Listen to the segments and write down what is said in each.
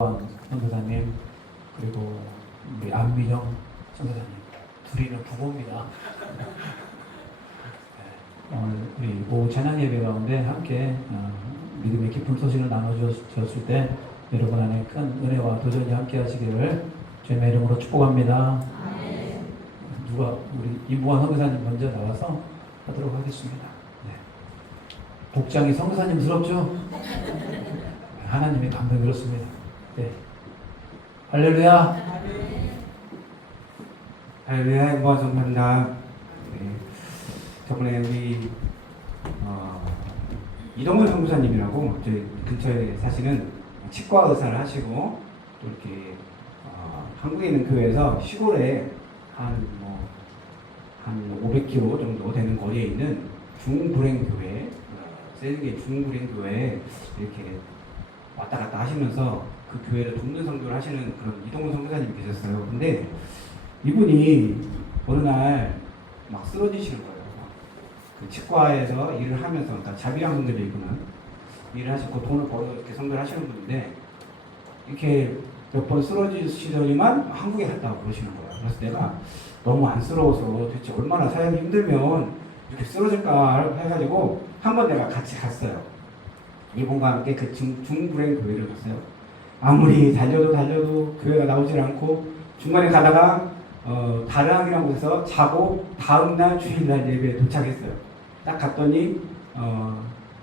선교사님 그리고 우리 안민영 선교사님 둘이는 부부입니다. 오늘 우리 오후 찬양 예배 가운데 함께 믿음의 깊은 소식을 나눠주었을 때 여러분 안에 큰 은혜와 도전이 함께 하시기를 주님의 이름으로 축복합니다. 누가 우리 이무환 선교사님 먼저 나와서 하도록 하겠습니다. 네. 복장이 선교사님스럽죠? 하나님의 감동이 그렇습니다. 네. 할렐루야. 할렐루야. 무한 성도입니다. 네. 저번에 우리 이동훈 선교사님이라고 저희 근처에 사시는 치과 의사를 하시고 또 이렇게 한국에 있는 교회에서 시골에 한 500km 정도 되는 거리에 있는 중불행 교회, 세계 중불행 교회에 이렇게 왔다 갔다 하시면서 그 교회를 돕는 선교를 하시는 그런 이동훈 선교사님이 계셨어요. 근데 이분이 어느 날 막 쓰러지시는 거예요. 그 치과에서 일을 하면서, 그러니까 자비랑 분들이 이분은 일을 하시고 돈을 벌어 이렇게 선교를 하시는 분인데 이렇게 몇 번 쓰러지시더니만 한국에 갔다고 그러시는 거예요. 그래서 내가 너무 안쓰러워서 도대체 얼마나 사역이 힘들면 이렇게 쓰러질까 해가지고 한번 내가 같이 갔어요. 이분과 함께 그 중불행 교회를 갔어요. 아무리 달려도 교회가 나오질 않고 중간에 가다가 다르항이라는 곳에서 자고 다음날 주일날 예배에 도착했어요. 딱 갔더니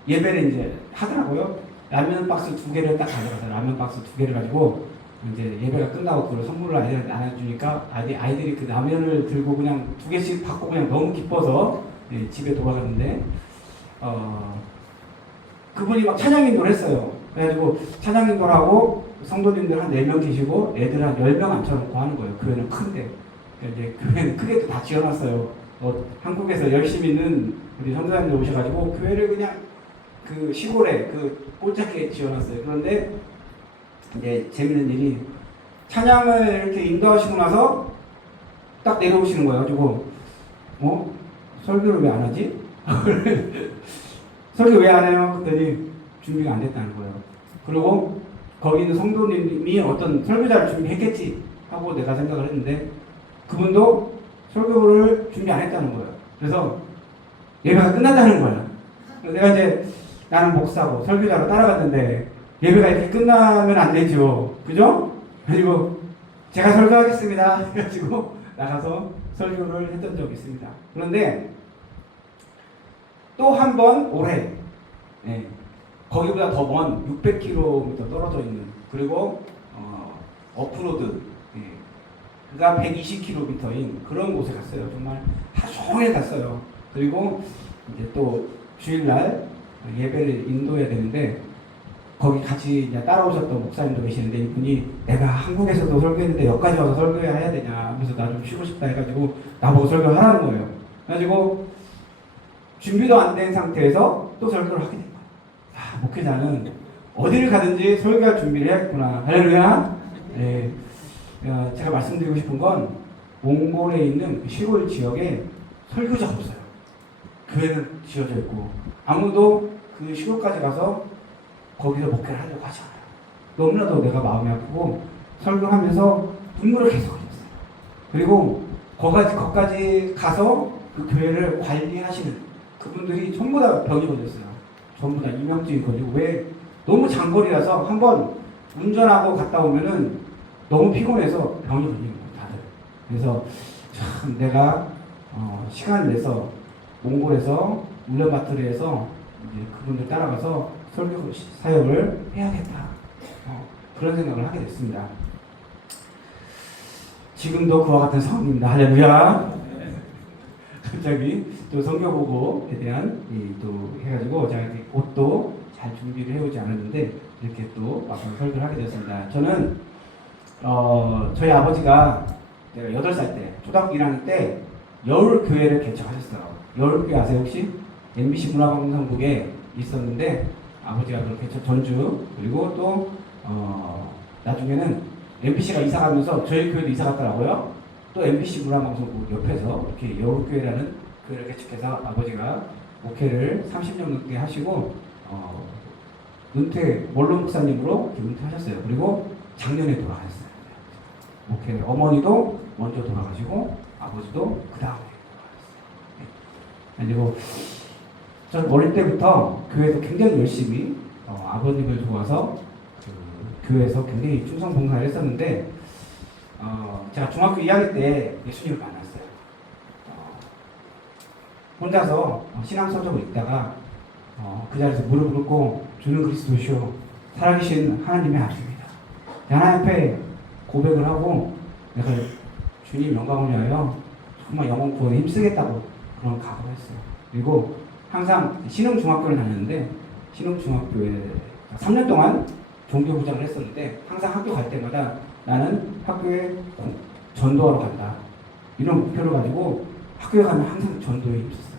예배를 이제 하더라고요. 라면 박스 2개를 딱 가져가서 라면 박스 2개를 가지고 이제 예배가 끝나고 그걸 선물을 아이들한테 나눠주니까 아이들이 그 라면을 들고 그냥 2개씩 받고 그냥 너무 기뻐서 집에 돌아갔는데 그분이 막 찬양 인도를 했어요. 그래가지고 찬양 인도를 하고 성도님들 한 4명 계시고 애들 한 10명 앉혀놓고 하는 거예요. 교회는 큰데. 이제 교회는 크게 또 다 지어놨어요. 한국에서 열심히 있는 우리 선교사님들 오셔가지고 교회를 그냥 그 시골에 그 꼴짝게 지어놨어요. 그런데 이제 재밌는 일이 찬양을 이렇게 인도하시고 나서 딱 내려오시는 거예요. 가지고 설교를 왜 안 하지? 설교 왜 안 해요? 그랬더니 준비가 안 됐다는 거예요. 그리고 거기 있는 성도님이 어떤 설교자를 준비했겠지 하고 내가 생각을 했는데 그분도 설교를 준비 안 했다는 거예요. 그래서 예배가 끝났다는 거예요. 내가 이제 나는 목사고 설교자로 따라갔는데 예배가 이렇게 끝나면 안 되죠. 그죠? 그리고 제가 설교하겠습니다. 해가지고 나가서 설교를 했던 적이 있습니다. 그런데 또 한 번 올해 거기보다 더 먼 600km 떨어져 있는 그리고 오프로드 그가 120km인 그런 곳에 갔어요. 정말 하루 종일 갔어요. 그리고 이제 또 주일날 예배를 인도해야 되는데 거기 같이 이제 따라오셨던 목사님도 계시는데 이분이 내가 한국에서도 설교했는데 여기까지 와서 설교해야 되냐 그래서 나 좀 쉬고 싶다 해가지고 나보고 설교를 하라는 거예요. 그래가지고 준비도 안 된 상태에서 또 설교를 하게 된 거예요. 목회자는 어디를 가든지 설교할 준비를 해야겠구나. 할렐루야. 네. 제가 말씀드리고 싶은 건 몽골에 있는 그 시골 지역에 설교자가 없어요. 교회는 지어져 있고 아무도 그 시골까지 가서 거기서 목회를 하려고 하지 않아요. 너무나도 내가 마음이 아프고 설교하면서 눈물을 계속 흘렸어요. 그리고 거기까지 가서 그 교회를 관리하시는 그분들이 전부 다 병이 걸렸어요. 전부 다 이명증이 걸리고 왜 너무 장거리라서 한번 운전하고 갔다 오면은 너무 피곤해서 병이 걸리는 거예요, 다들. 그래서 참 내가 시간을 내서 몽골에서 울란바토르에서 이제 그분들 따라가서 설교 사역을 해야겠다. 그런 생각을 하게 됐습니다. 지금도 그와 같은 상황입니다. 할렐루야. 갑자기 또 성경보고에 대한 또 해가지고 제가 옷도 잘 준비를 해오지 않았는데 이렇게 또 막상 설교를 하게 되었습니다. 저는 저희 아버지가 내가 8살 때 초등학교 1학년 때 여울교회를 개척하셨어요. 여울교회 아세요 혹시? MBC 문화방송국에 있었는데 아버지가 그 개척 전주 그리고 또 나중에는 MBC가 이사 가면서 저희 교회도 이사 갔더라고요. 또 MBC 문화방송국 옆에서 이렇게 여울교회라는 교회를 개척해서 아버지가 목회를 30년 넘게 하시고 은퇴 원로 목사님으로 은퇴하셨어요. 그리고 작년에 돌아가셨어요. 목회 어머니도 먼저 돌아가시고 아버지도 그 다음에 돌아가셨어요. 그리고 전 어릴 때부터 교회에서 굉장히 열심히 아버님을 도와서 그 교회에서 굉장히 충성 봉사를 했었는데 제가 중학교 2학년 때 예수님을 만났어요. 혼자서 신앙 서적을 읽다가 그 자리에서 무릎 꿇고 주는 그리스도시오 살아계신 하나님의 아들입니다. 하나님 앞에 고백을 하고 내가 주님 영광을 위하여 정말 영혼 구원에 힘쓰겠다고 그런 각오를 했어요. 그리고 항상 신흥중학교를 다녔는데 신흥중학교에 3년 동안 종교부장을 했었는데 항상 학교 갈 때마다 나는 학교에 전도하러 간다 이런 목표를 가지고 학교에 가면 항상 전도에 힘썼어요.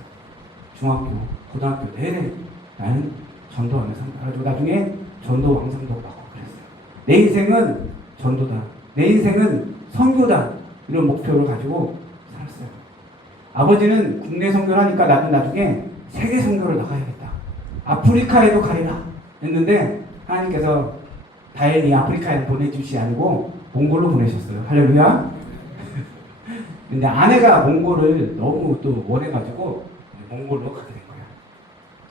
중학교, 고등학교 내내 나는 전도하며 산다. 그래가지고 나중에 전도 왕상도 받고 그랬어요. 내 인생은 전도다. 내 인생은 선교다. 이런 목표를 가지고 살았어요. 아버지는 국내 선교를 하니까 나도 나중에 세계 선교를 나가야겠다. 아프리카에도 가리라 했는데 하나님께서 다행히 아프리카에 보내주시지 않고 몽골로 보내셨어요. 할렐루야. 근데 아내가 몽골을 너무 또 원해가지고 몽골로 가게 된 거예요.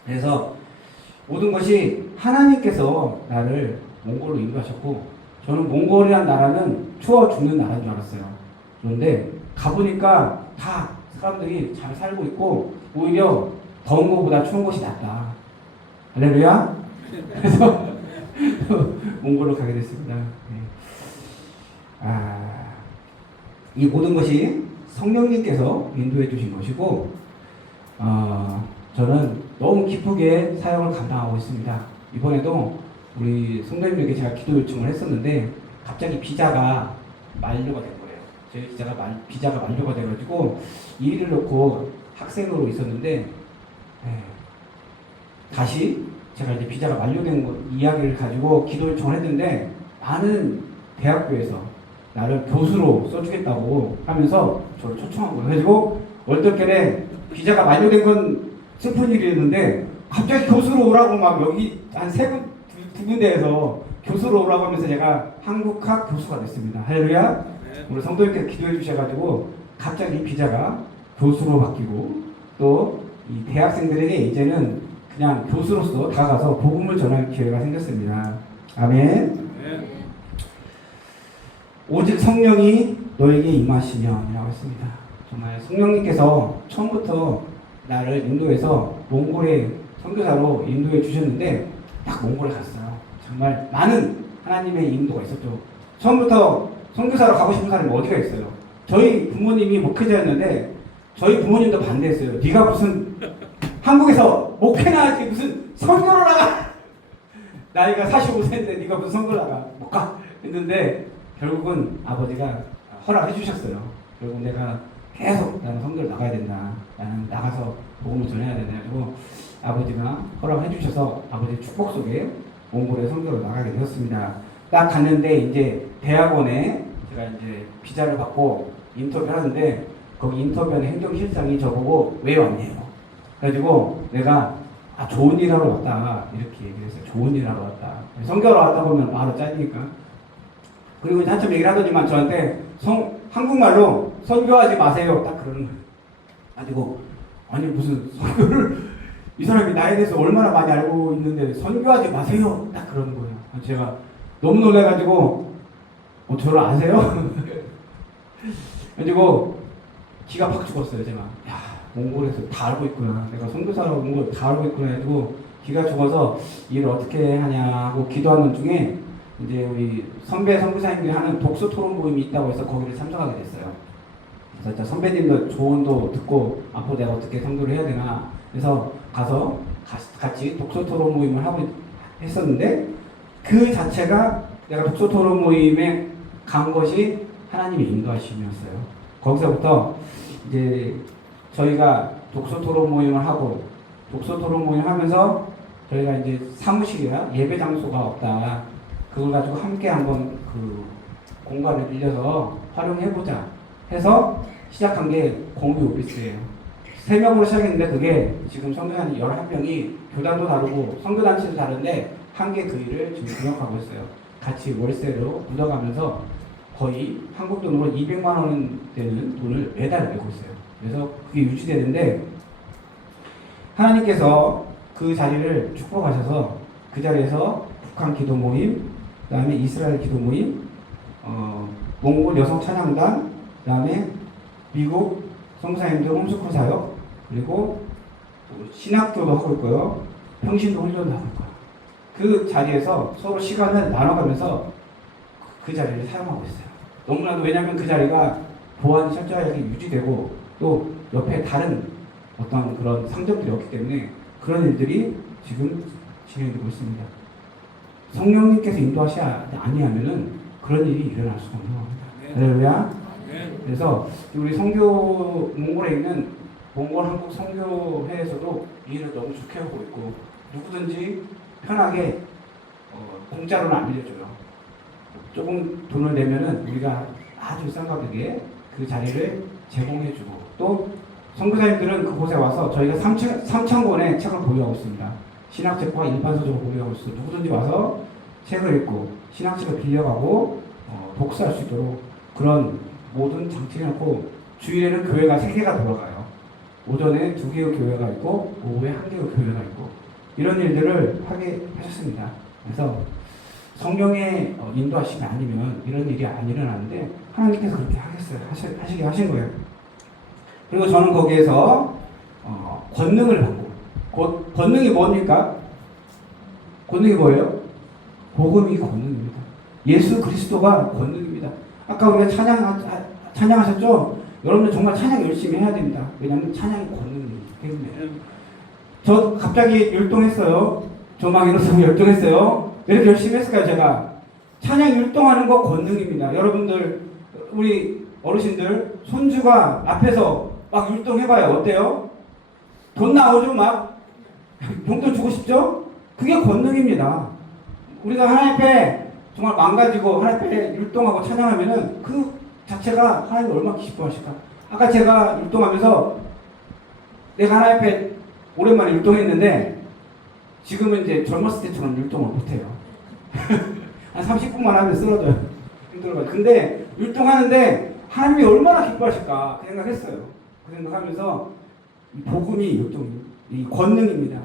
그래서 모든 것이 하나님께서 나를 몽골로 인도하셨고 저는 몽골이라는 나라는 추워 죽는 나라인 줄 알았어요. 그런데 가보니까 다 사람들이 잘 살고 있고 오히려 더운 것보다 추운 것이 낫다. 할렐루야. 그래서 몽골로 가게 됐습니다. 이 모든 것이 성령님께서 인도해 주신 것이고 저는 너무 기쁘게 사역을 감당하고 있습니다. 이번에도 우리 성도님에게 제가 기도 요청을 했었는데 갑자기 비자가 만료가 된 거예요. 저희 비자가 만료가 돼가지고 이 일을 놓고 학생으로 있었는데 다시 제가 이제 비자가 만료된 이야기를 가지고 기도 요청을 했는데 많은 대학교에서 나를 교수로 써주겠다고 하면서 저를 초청한 거예요. 그래가지고 얼떨결에 비자가 만료된 건 슬픈 일이었는데 갑자기 교수로 오라고 막 여기 한 두 군데에서 교수로 오라고 하면서 제가 한국학 교수가 됐습니다. 할렐루야. 우리 성도님께서 기도해 주셔가지고 갑자기 비자가 교수로 바뀌고 또 이 대학생들에게 이제는 그냥 교수로서 다가가서 복음을 전할 기회가 생겼습니다. 아멘. 오직 성령이 너에게 임하시면 이라고 했습니다. 정말 성령님께서 처음부터 나를 인도해서 몽골에 선교사로 인도해 주셨는데 딱 몽골에 갔어요. 정말 많은 하나님의 인도가 있었죠. 처음부터 선교사로 가고 싶은 사람이 어디가 있어요? 저희 부모님이 목회자였는데 저희 부모님도 반대했어요. 네가 무슨 한국에서 목회나 하지 무슨 선교를 나가. 나이가 45세인데 네가 무슨 선교를 나가. 못 가. 했는데 결국은 아버지가 허락해 주셨어요. 결국 내가 계속 나는 선교를 나가야 된다. 나는 나가서 복음을 전해야 된다. 그리고 아버지가 허락해 주셔서 아버지의 축복 속에 몽골에 선교를 나가게 되었습니다. 딱 갔는데 이제 대학원에 제가 이제 비자를 받고 인터뷰를 하는데 거기 인터뷰하는 행정실장이 저보고 왜 왔냐요. 그래가지고 내가 좋은 일 하러 왔다 이렇게 얘기를 했어요. 좋은 일 하러 왔다. 선교하러 왔다 보면 바로 잘리니까. 그리고 이제 한참 얘기를 하더니만 저한테 한국말로 선교하지 마세요. 딱 그러는 거예요. 가지고 아니 무슨 선교를 이 사람이 나에 대해서 얼마나 많이 알고 있는데 선교하지 마세요. 딱 그러는 거예요. 제가 너무 놀래가지고 저를 아세요? 그래가지고 기가 팍 죽었어요. 제가 야 몽골에서 다 알고 있구나. 내가 선교사라고 온 걸 다 알고 있구나 해가지고 기가 죽어서 일을 어떻게 하냐고 기도하는 중에 이제 우리 선배 선교사님들이 하는 독서 토론 모임이 있다고 해서 거기를 참석하게 됐어요. 그래서 선배님도 조언도 듣고 앞으로 내가 어떻게 선교를 해야 되나 해서 가서 같이 독서 토론 모임을 하고 했었는데 그 자체가 내가 독서 토론 모임에 간 것이 하나님의 인도하심이었어요. 거기서부터 이제 저희가 독서 토론 모임을 하고 독서 토론 모임을 하면서 저희가 이제 사무실이나 예배 장소가 없다. 그걸 가지고 함께 한번 그 공간을 빌려서 활용해보자 해서 시작한 게 공유 오피스예요. 3명으로 시작했는데 그게 지금 선교사님 11명이 교단도 다르고 선교단체도 다른데 함께 그 일을 지금 운영하고 있어요. 같이 월세로 묻어가면서 거의 한국 돈으로 200만 원 되는 돈을 매달 내고 있어요. 그래서 그게 유지되는데 하나님께서 그 자리를 축복하셔서 그 자리에서 북한 기도 모임, 그 다음에 이스라엘 기도 모임, 몽골 여성 찬양단, 그 다음에 미국 성사님들 홈스쿨 사역, 그리고 신학교도 하고 있고요. 평신도 훈련도 하고 있고요. 그 자리에서 서로 시간을 나눠가면서 그 자리를 사용하고 있어요. 너무나도 왜냐하면 그 자리가 보안이 철저하게 유지되고 또 옆에 다른 어떤 그런 상점들이 없기 때문에 그런 일들이 지금 진행되고 있습니다. 성령님께서 인도하시지 아니하면은 그런 일이 일어날 수가 없는 겁니다. 할렐루야. 그래서 우리 선교 몽골에 있는 몽골 한국 선교회에서도 이 일을 너무 좋게 하고 있고 누구든지 편하게 공짜로는 안 빌려줘요. 조금 돈을 내면은 우리가 아주 싼 가격에 그 자리를 제공해주고 또 선교사님들은 그곳에 와서 저희가 3,000권의 책을 보유하고 있습니다. 신학책과 일반서적을 보유하고 있어서 누구든지 와서 책을 읽고 신학책을 빌려가고 독서할 수 있도록 그런 모든 장치를 해놓고 주일에는 교회가 3개가 돌아가요. 오전에 2개의 교회가 있고 오후에 1개의 교회가 있고 이런 일들을 하게 하셨습니다. 그래서 성령의 인도하심이 아니면 이런 일이 안 일어나는데 하나님께서 그렇게 하시게 하신 거예요. 그리고 저는 거기에서 권능을 받고 권능이 뭡니까? 권능이 뭐예요? 복음이 권능입니다. 예수 그리스도가 권능입니다. 아까 우리가 찬양하셨죠? 여러분들 정말 찬양 열심히 해야 됩니다. 왜냐하면 찬양이 권능이기 때문에. 저 갑자기 율동했어요. 저 막 이러서 율동했어요. 왜 이렇게 열심히 했을까요, 제가? 찬양 율동하는 거 권능입니다. 여러분들, 우리 어르신들, 손주가 앞에서 막 율동해봐요. 어때요? 돈 나오죠, 막? 용돈 주고 싶죠? 그게 권능입니다. 우리가 하나님 앞에 정말 망가지고 하나님 앞에 율동하고 찬양하면은 그 자체가 하나님이 얼마나 기뻐하실까? 아까 제가 율동하면서 내가 하나님 앞에 오랜만에 율동했는데 지금은 이제 젊었을 때처럼 율동을 못해요. 한 30분만 하면 쓰러져요. 힘들어요. 근데 율동하는데 하나님이 얼마나 기뻐하실까 그 생각했어요. 그 생각하면서 이 복음이 이 권능입니다.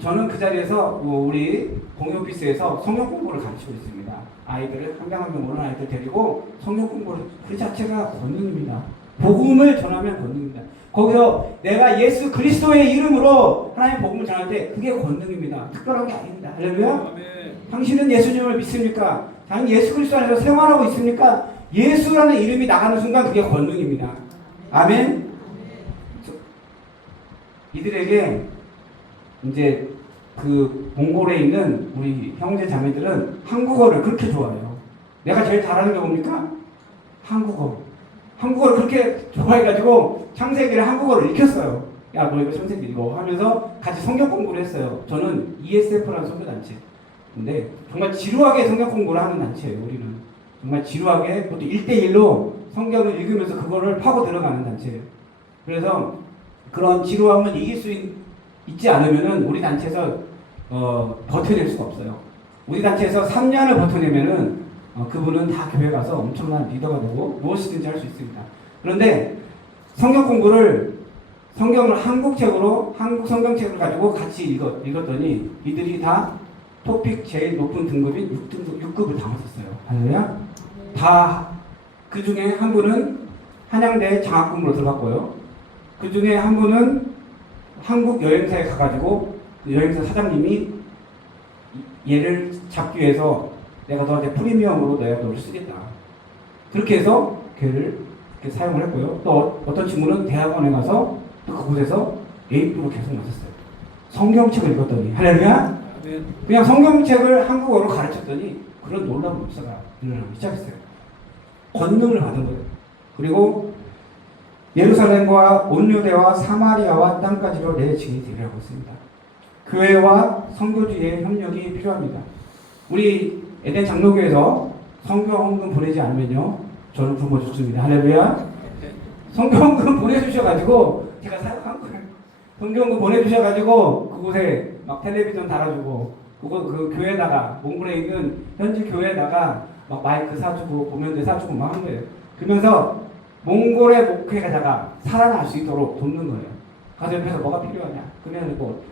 저는 그 자리에서 우리 공유오피스에서 성경 공부를 가르치고 있습니다. 아이들을 한 명 한 명 오는 아이들 데리고 성경 공부를 그 자체가 권능입니다. 복음을 전하면 권능입니다. 거기서 내가 예수 그리스도의 이름으로 하나님 복음을 전할 때 그게 권능입니다. 특별한 게 아닙니다. 할렐루야. 당신은 예수님을 믿습니까? 당신 예수 그리스도 안에서 생활하고 있습니까? 예수라는 이름이 나가는 순간 그게 권능입니다. 아멘. 이들에게 이제 그 몽골에 있는 우리 형제 자매들은 한국어를 그렇게 좋아해요. 내가 제일 잘하는 게 뭡니까? 한국어를 그렇게 좋아해가지고 창세기를 한국어를 읽혔어요. 야, 너 이거 창세기 읽어 하면서 같이 성경 공부를 했어요. 저는 ESF라는 선교단체. 근데 정말 지루하게 성경 공부를 하는 단체예요. 우리는 정말 지루하게 그것도 1대1로 성경을 읽으면서 그거를 파고 들어가는 단체예요. 그래서 그런 지루함을 이길 수 있지 않으면은 우리 단체에서 버텨낼 수가 없어요. 우리 단체에서 3년을 버텨내면은 그분은 다 교회 가서 엄청난 리더가 되고 무엇이든지 할 수 있습니다. 그런데 성경을 한국 성경책을 가지고 같이 읽었더니 이들이 다 토픽 제일 높은 등급인 6급을 다 맞았어요. 할렐루야. 다 그 중에 한 분은 한양대 장학금으로 들어갔고요. 그 중에 한 분은 한국 여행사에 가가지고 그 여행사 사장님이 얘를 잡기 위해서 내가 너한테 프리미엄으로 내가 너를 쓰겠다. 그렇게 해서 걔를 이렇게 사용을 했고요. 또 어떤 친구는 대학원에 가서 또 그곳에서 A프로 계속 맞았어요. 성경책을 읽었더니 할렐루야. 그냥 성경책을 한국어로 가르쳤더니 그런 놀라운 역사가 일어나기 시작했어요. 권능을 받은 거예요. 그리고 예루살렘과 온유대와 사마리아와 땅까지로 내 증인이 되리라고 했습니다. 교회와 선교지의 협력이 필요합니다. 우리 에덴 장로교에서 성경헌금 보내지 않으면요 저는 굶어 죽습니다. 할렐루야. 성경헌금 보내주셔가지고 제가 사역한 거예요. 성경헌금 보내주셔가지고 그곳에 막 텔레비전 달아주고 그거 그 교회에다가 몽골에 있는 현지 교회에다가 막 마이크 사주고 보면대 사주고 막 한 거예요. 그러면서 몽골의 목회자가 살아날 수 있도록 돕는 거예요. 가서 옆에서 뭐가 필요하냐? 그러면 뭐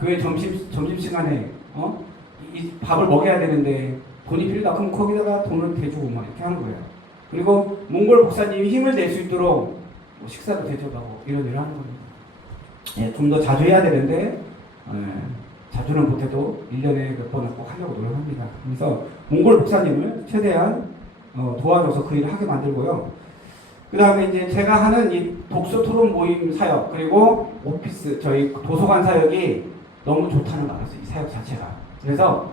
교회 점심 시간에 이 밥을 먹여야 되는데 돈이 필요하다. 그럼 거기다가 돈을 대주고 막 이렇게 하는 거예요. 그리고 몽골 목사님이 힘을 낼 수 있도록 뭐 식사도 대접하고 이런 일을 하는 겁니다. 예, 좀 더 자주 해야 되는데 자주는 못해도 1년에 몇 번은 꼭 하려고 노력합니다. 그래서 몽골 목사님을 최대한 도와줘서 그 일을 하게 만들고요. 그 다음에 이제 제가 하는 이 독서 토론 모임 사역, 그리고 오피스, 저희 도서관 사역이 너무 좋다는 걸 알았어요. 이 사역 자체가. 그래서,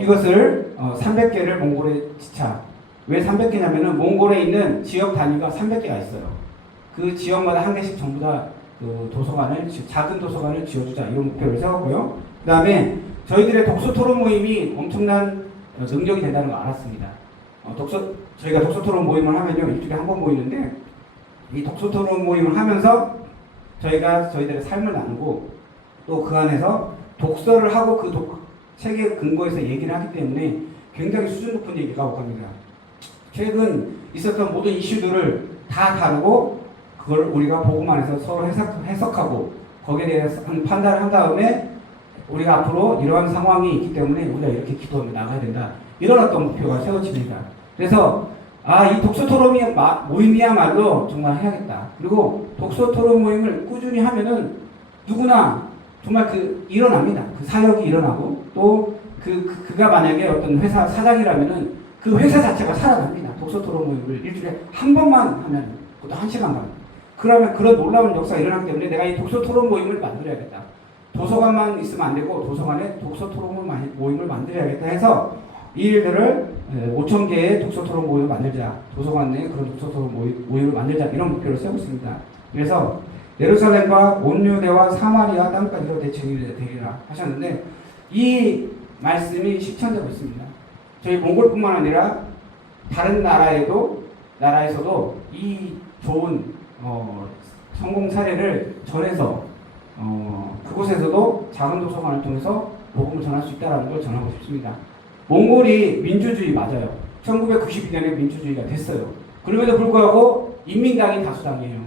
이것을, 300개를 몽골에 지차. 왜 300개냐면은 몽골에 있는 지역 단위가 300개가 있어요. 그 지역마다 한 개씩 전부 다 그 도서관을, 작은 도서관을 지어주자. 이런 목표를 세웠고요. 그 다음에 저희들의 독서 토론 모임이 엄청난 능력이 된다는 걸 알았습니다. 저희가 독서 토론 모임을 하면요, 일주일에 한 번 모이는데, 이 독서 토론 모임을 하면서 저희가 저희들의 삶을 나누고, 또 그 안에서 독서를 하고 그 책에 근거해서 얘기를 하기 때문에 굉장히 수준 높은 얘기가 오갑니다. 최근 있었던 모든 이슈들을 다 다루고, 그걸 우리가 복음안에서 서로 해석하고, 거기에 대해서 판단을 한 다음에, 우리가 앞으로 이러한 상황이 있기 때문에 우리가 이렇게 기도하며 나가야 된다. 이런 어떤 목표가 세워집니다. 그래서 이 독서 토론 모임이야말로 정말 해야겠다. 그리고 독서 토론 모임을 꾸준히 하면은 누구나 정말 일어납니다. 그 사역이 일어나고 또 그가 만약에 어떤 회사 사장이라면은 그 회사 자체가 살아납니다. 독서 토론 모임을 일주일에 한 번만 하면 그것도 1시간간. 그러면 그런 놀라운 역사가 일어나기 때문에 내가 이 독서 토론 모임을 만들어야겠다. 도서관만 있으면 안 되고 도서관에 독서 토론 모임을 만들어야겠다 해서 이 일들을 5,000개의 독서 토론 모임을 만들자. 도서관 내에 그런 독서 토론 모임을 만들자. 이런 목표를 세우고 있습니다. 그래서 예루살렘과 온 유대와 사마리아 땅까지도 대책이 되리라 하셨는데 이 말씀이 실천되고 있습니다. 저희 몽골뿐만 아니라 다른 나라에서도 이 좋은 성공 사례를 전해서 그곳에서도 작은 도서관을 통해서 복음을 전할 수 있다는 걸 전하고 싶습니다. 몽골이 민주주의 맞아요. 1992년에 민주주의가 됐어요. 그럼에도 불구하고 인민당이 다수당이에요.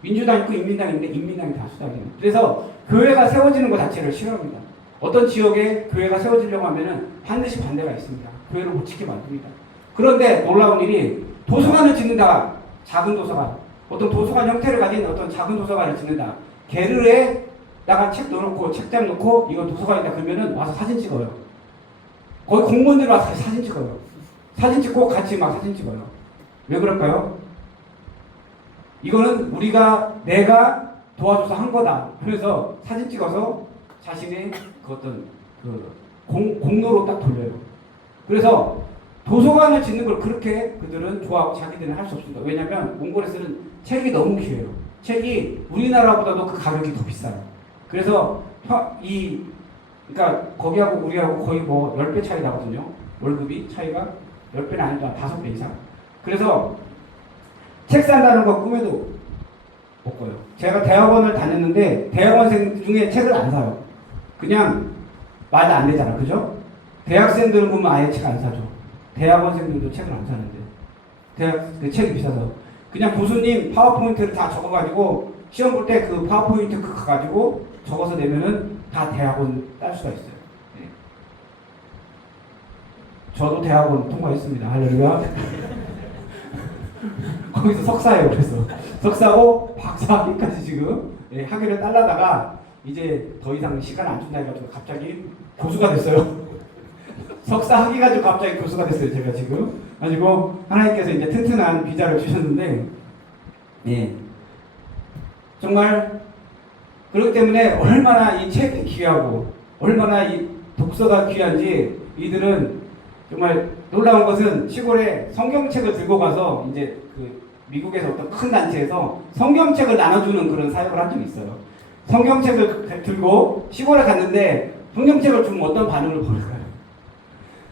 민주당 있고 인민당인데 인민당이 다수당이에요. 그래서 교회가 세워지는 것 자체를 싫어합니다. 어떤 지역에 교회가 세워지려고 하면은 반드시 반대가 있습니다. 교회를 못 지게 만듭니다. 그런데 놀라운 일이 도서관을 짓는다. 작은 도서관. 어떤 도서관 형태를 가진 어떤 작은 도서관을 짓는다. 게르에다가 책 넣어놓고 책장 넣고 이거 도서관이다 그러면은 와서 사진 찍어요. 거기 공무원들 와서 사진 찍어요. 사진 찍고 같이 막 사진 찍어요. 왜 그럴까요? 이거는 내가 도와줘서 한 거다. 그래서 사진 찍어서 자신의 그 어떤 공로로 딱 돌려요. 그래서 도서관을 짓는 걸 그렇게 그들은 좋아하고 자기들은 할 수 없습니다. 왜냐하면 몽골에서는 책이 너무 귀해요. 책이 우리나라보다도 그 가격이 더 비싸요. 그래서 그러니까 거기하고 우리하고 거의 뭐 10배 차이 나거든요. 월급이 차이가 10배는 아니라 5배 이상. 그래서 책 산다는 거 꿈에도 못 꿔요. 제가 대학원을 다녔는데 대학원생 중에 책을 안 사요. 그냥 말 안 되잖아. 그죠? 대학생들은 보면 아예 책 안 사죠. 대학원생들도 책을 안 사는데 그 책이 비싸서 그냥 교수님 파워포인트를 다 적어가지고 시험 볼 때 그 파워포인트 가가지고 적어서 내면은 다 대학원 딸 수가 있어요. 네. 저도 대학원 통과했습니다. 할렐루야. 거기서 석사예요. 그래서 석사고 박사학위까지 지금 학위를 딸라다가 이제 더 이상 시간 안 준다 해가지고 갑자기 교수가 됐어요. 석사 학위 가지고 갑자기 교수가 됐어요. 제가 지금 가지고 하나님께서 이제 튼튼한 비자를 주셨는데, 예, 정말 그렇기 때문에 얼마나 이 책이 귀하고 얼마나 이 독서가 귀한지 이들은 정말 놀라운 것은 시골에 성경책을 들고 가서 이제 그 미국에서 어떤 큰 단체에서 성경책을 나눠주는 그런 사역을 한 적이 있어요. 성경책을 들고 시골에 갔는데 성경책을 주면 어떤 반응을 보일까요?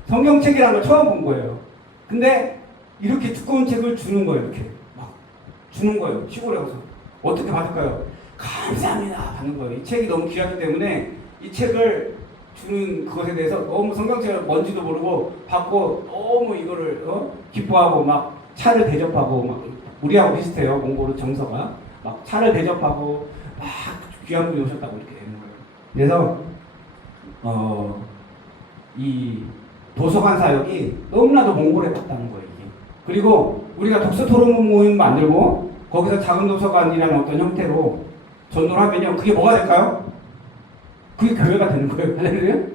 성경책이라는 걸 처음 본 거예요. 근데 이렇게 두꺼운 책을 주는 거예요. 이렇게 막 주는 거예요. 시골에 가서 어떻게 받을까요? 감사합니다. 받는 거예요. 이 책이 너무 귀하기 때문에 이 책을 주는 그것에 대해서 너무 성경책을 뭔지도 모르고 받고 너무 이거를 기뻐하고 막 차를 대접하고 막 우리하고 비슷해요. 몽골은 정서가 막 차를 대접하고 막 귀한 분이 오셨다고 이렇게 되는 거예요. 그래서 이 도서관 사역이 너무나도 몽골에 갔다는 거예요. 이게. 그리고 우리가 독서 토론 모임 만들고 거기서 작은 도서관이라는 어떤 형태로 전도를 하면요, 그게 뭐가 될까요? 그게 교회가 되는 거예요. 할렐루야? 네.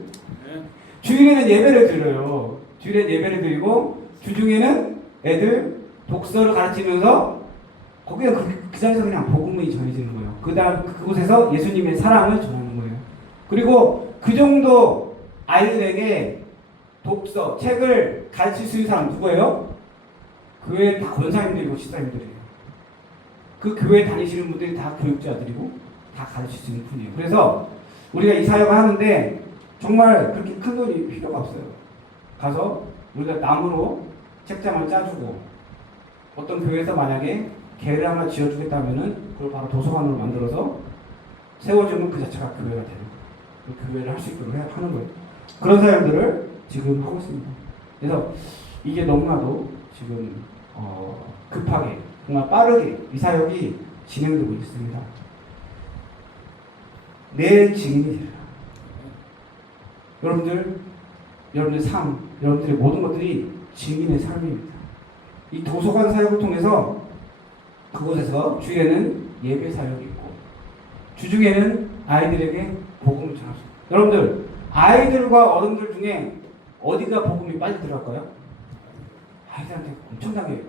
주일에는 예배를 드려요. 주일에 예배를 드리고 주중에는 애들 독서를 가르치면서 거기가 그 자리에서 그냥 복음이 전해지는 거예요. 그곳에서 예수님의 사랑을 전하는 거예요. 그리고 그 정도 아이들에게 독서, 책을 가르칠 수 있는 사람 누구예요? 교회 다 권사님들이고 집사님들이에요. 그 교회 다니시는 분들이 다 교육자들이고 다 가르칠 수 있는 분이에요. 그래서 우리가 이 사역을 하는데 정말 그렇게 큰 돈이 필요가 없어요. 가서 우리가 나무로 책장을 짜주고 어떤 교회에서 만약에 계를 하나 지어주겠다면은 그걸 바로 도서관으로 만들어서 세워주면 그 자체가 교회가 되는 거예요. 그 교회를 할 수 있도록 하는 거예요. 그런 사역들을 지금 하고 있습니다. 그래서 이게 너무나도 지금 급하게 정말 빠르게 이 사역이 진행되고 있습니다. 내 증인이 되라. 여러분들의 삶, 여러분들의 모든 것들이 증인의 삶입니다. 이 도서관 사역을 통해서 그곳에서 주일에는 예배 사역이 있고 주중에는 아이들에게 복음을 전할 수 있습니다. 여러분들, 아이들과 어른들 중에 어디가 복음이 빨리 들어갈까요? 아이들한테 엄청나게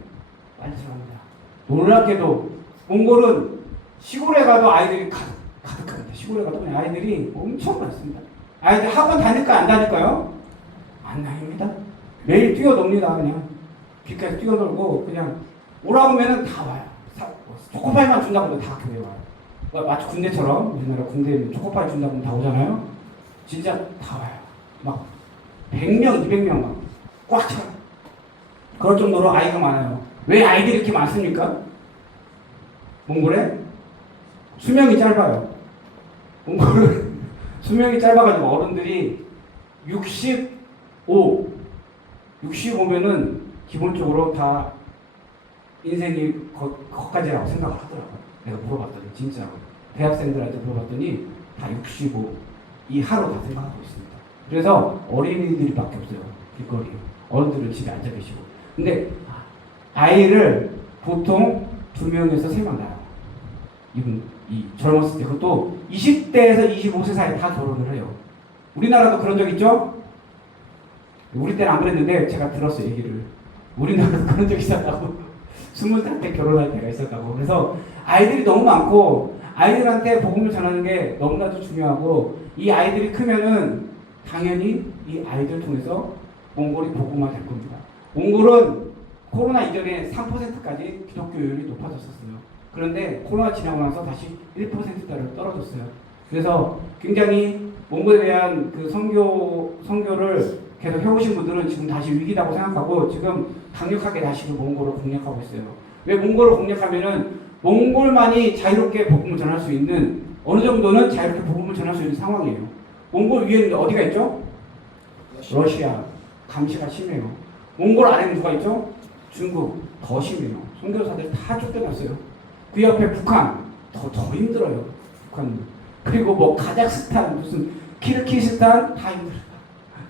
빨리 들어갑니다. 놀랍게도 몽골은 시골에 가도 아이들이 가득합니다. 시골에 가도 그냥 아이들이 엄청 많습니다. 아이들 학원 다닐까 안 다닐까요? 안 다닙니다. 매일 뛰어놉니다. 그냥 길가에서 뛰어놀고 그냥 오라고 하면은 다 와요. 초코파이만 준다고 해도 다 교회 와요. 마치 군대처럼 우리나라 군대에 초코파이 준다고 하면 다 오잖아요. 진짜 다 와요. 막 100명, 200명 꽉 차요. 그럴 정도로 아이가 많아요. 왜 아이들이 이렇게 많습니까? 몽골에 수명이 짧아요. 몽골은 수명이 짧아가지고 어른들이 65면은 기본적으로 다 인생이 거기까지라고 생각을 하더라고요. 내가 물어봤더니 진짜로 대학생들한테 물어봤더니 다 65 이하로 다 생각하고 있습니다. 그래서 어린이들밖에 없어요. 길거리에. 어른들은 집에 앉아 계시고. 근데 아이를 보통 2명에서 3명 낳아요. 이 젊었을 때. 그것도 20대에서 25세 사이에 다 결혼을 해요. 우리나라도 그런 적 있죠? 우리 때는 안 그랬는데 제가 들었어요, 얘기를. 우리나라도 그런 적 있었다고. 20살 때 결혼할 때가 있었다고. 그래서 아이들이 너무 많고 아이들한테 복음을 전하는 게 너무나도 중요하고 이 아이들이 크면은 당연히 이 아이들 통해서 몽골이 복음화 될 겁니다. 몽골은 코로나 이전에 3%까지 기독교율이 높아졌었어요. 그런데 코로나 지나고 나서 다시 1%대로 떨어졌어요. 그래서 굉장히 몽골에 대한 그 선교를 계속 해오신 분들은 지금 다시 위기라고 생각하고 지금 강력하게 다시 그 몽골을 공략하고 있어요. 왜 몽골을 공략하면은 몽골만이 자유롭게 복음을 전할 수 있는 어느 정도는 자유롭게 복음을 전할 수 있는 상황이에요. 몽골 위에는 어디가 있죠? 러시아. 감시가 심해요. 몽골 아래는 누가 있죠? 중국. 더 심해요. 선교사들 다 쫓겨났어요. 그 옆에 북한. 더 힘들어요. 북한. 그리고 뭐 카자흐스탄, 무슨 키르기스탄 다 힘들어요.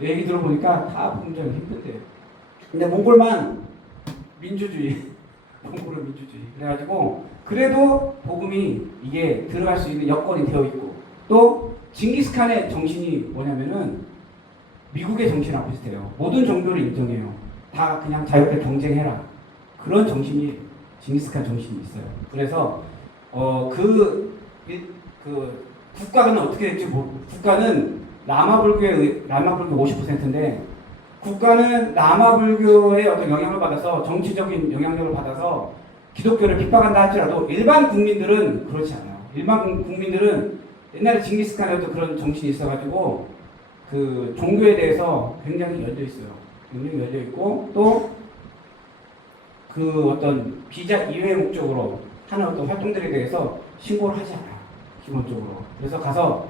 얘기 들어보니까 다 굉장히 힘든데. 근데 몽골만 민주주의. 몽골은 민주주의. 그래가지고 그래도 복음이 이게 들어갈 수 있는 여건이 되어 있고 또 징기스칸의 정신이 뭐냐면은 미국의 정신하고 비슷해요. 모든 종교를 인정해요. 다 그냥 자유롭게 경쟁해라. 그런 정신이 징기스칸 정신이 있어요. 그래서 그 국가는 어떻게 될지 국가는 라마불교 50%인데 국가는 라마불교의 어떤 영향을 받아서 정치적인 영향력을 받아서 기독교를 핍박한다 할지라도 일반 국민들은 그렇지 않아요. 일반 국민들은 옛날에 징기스칸에도 그런 정신이 있어가지고 그 종교에 대해서 굉장히 열려 있어요. 굉장히 열려 있고 또 그 어떤 비자 이외의 목적으로 하는 어떤 활동들에 대해서 신고를 하지 않아요. 기본적으로. 그래서 가서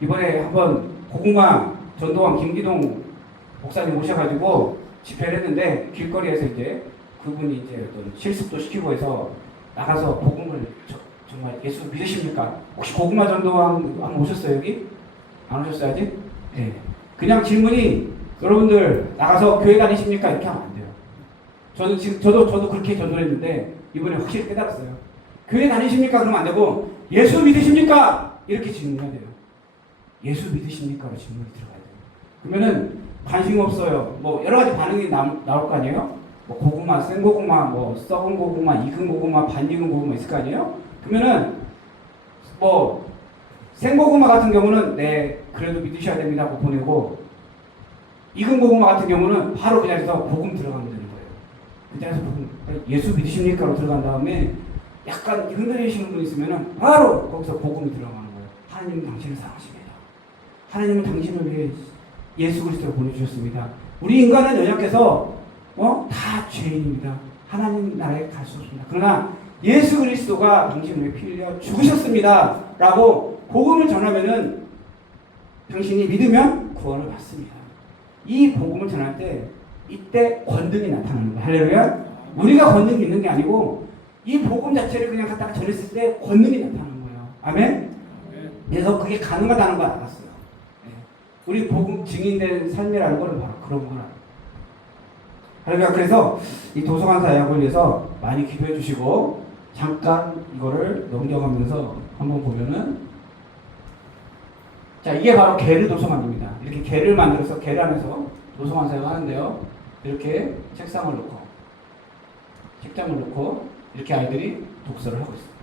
이번에 한번 고구마 전도왕 김기동 목사님 오셔가지고 집회를 했는데 길거리에서 이제 그분이 이제 어떤 실습도 시키고 해서 나가서 복음을 정말 예수 믿으십니까? 혹시 고구마 전도왕 한번 오셨어요 여기? 안 오셨어요 아직? 네. 그냥 질문이 여러분들 나가서 교회 다니십니까? 이렇게 하면 안 돼요. 저는 지금 저도 그렇게 전도를 했는데 이번에 확실히 깨달았어요. 교회 다니십니까? 그러면 안 되고 예수 믿으십니까? 이렇게 질문해야 돼요. 예수 믿으십니까?로 질문이 들어가야 돼요. 그러면은 관심 없어요. 뭐 여러 가지 반응이 나올 거 아니에요? 뭐 고구마, 생고구마, 뭐 썩은 고구마, 익은 고구마, 반 익은 고구마 있을 거 아니에요? 그러면은 뭐 생고구마 같은 경우는 네 그래도 믿으셔야 됩니다 하고 보내고 익은 고구마 같은 경우는 바로 그 자리에서 복음 들어가면 되는 거예요. 그 자리에서 복음 예수 믿으십니까로 들어간 다음에 약간 흔들리시는 분 있으면은 바로 거기서 복음이 들어가는 거예요. 하나님은 당신을 사랑하십니다. 하나님은 당신을 위해 예수 그리스도를 보내주셨습니다. 우리 인간은 연약해서 다 죄인입니다. 하나님 나라에 갈 수 없습니다. 그러나 예수 그리스도가 당신을 위해 피 흘려 죽으셨습니다. 라고 복음을 전하면은 당신이 믿으면 구원을 받습니다. 이 복음을 전할 때 이때 권능이 나타나는 거예요. 할렐루야. 우리가 권능이 있는 게 아니고 이 복음 자체를 그냥 갖다가 전했을 때 권능이 나타나는 거예요. 아멘. 그래서 그게 가능하다는 걸 알았어요. 우리 복음 증인된 삶이라는 건 바로 그런 거라. 그러니까 그래서 이 도서관 사역을 위해서 많이 기도해 주시고 잠깐 이거를 넘겨가면서 한번 보면은 자 이게 바로 게르 도서관입니다. 이렇게 게를 만들어서 게르 안에서 도서관 사역을 하는데요. 이렇게 책상을 놓고 책장을 놓고 이렇게 아이들이 독서를 하고 있습니다.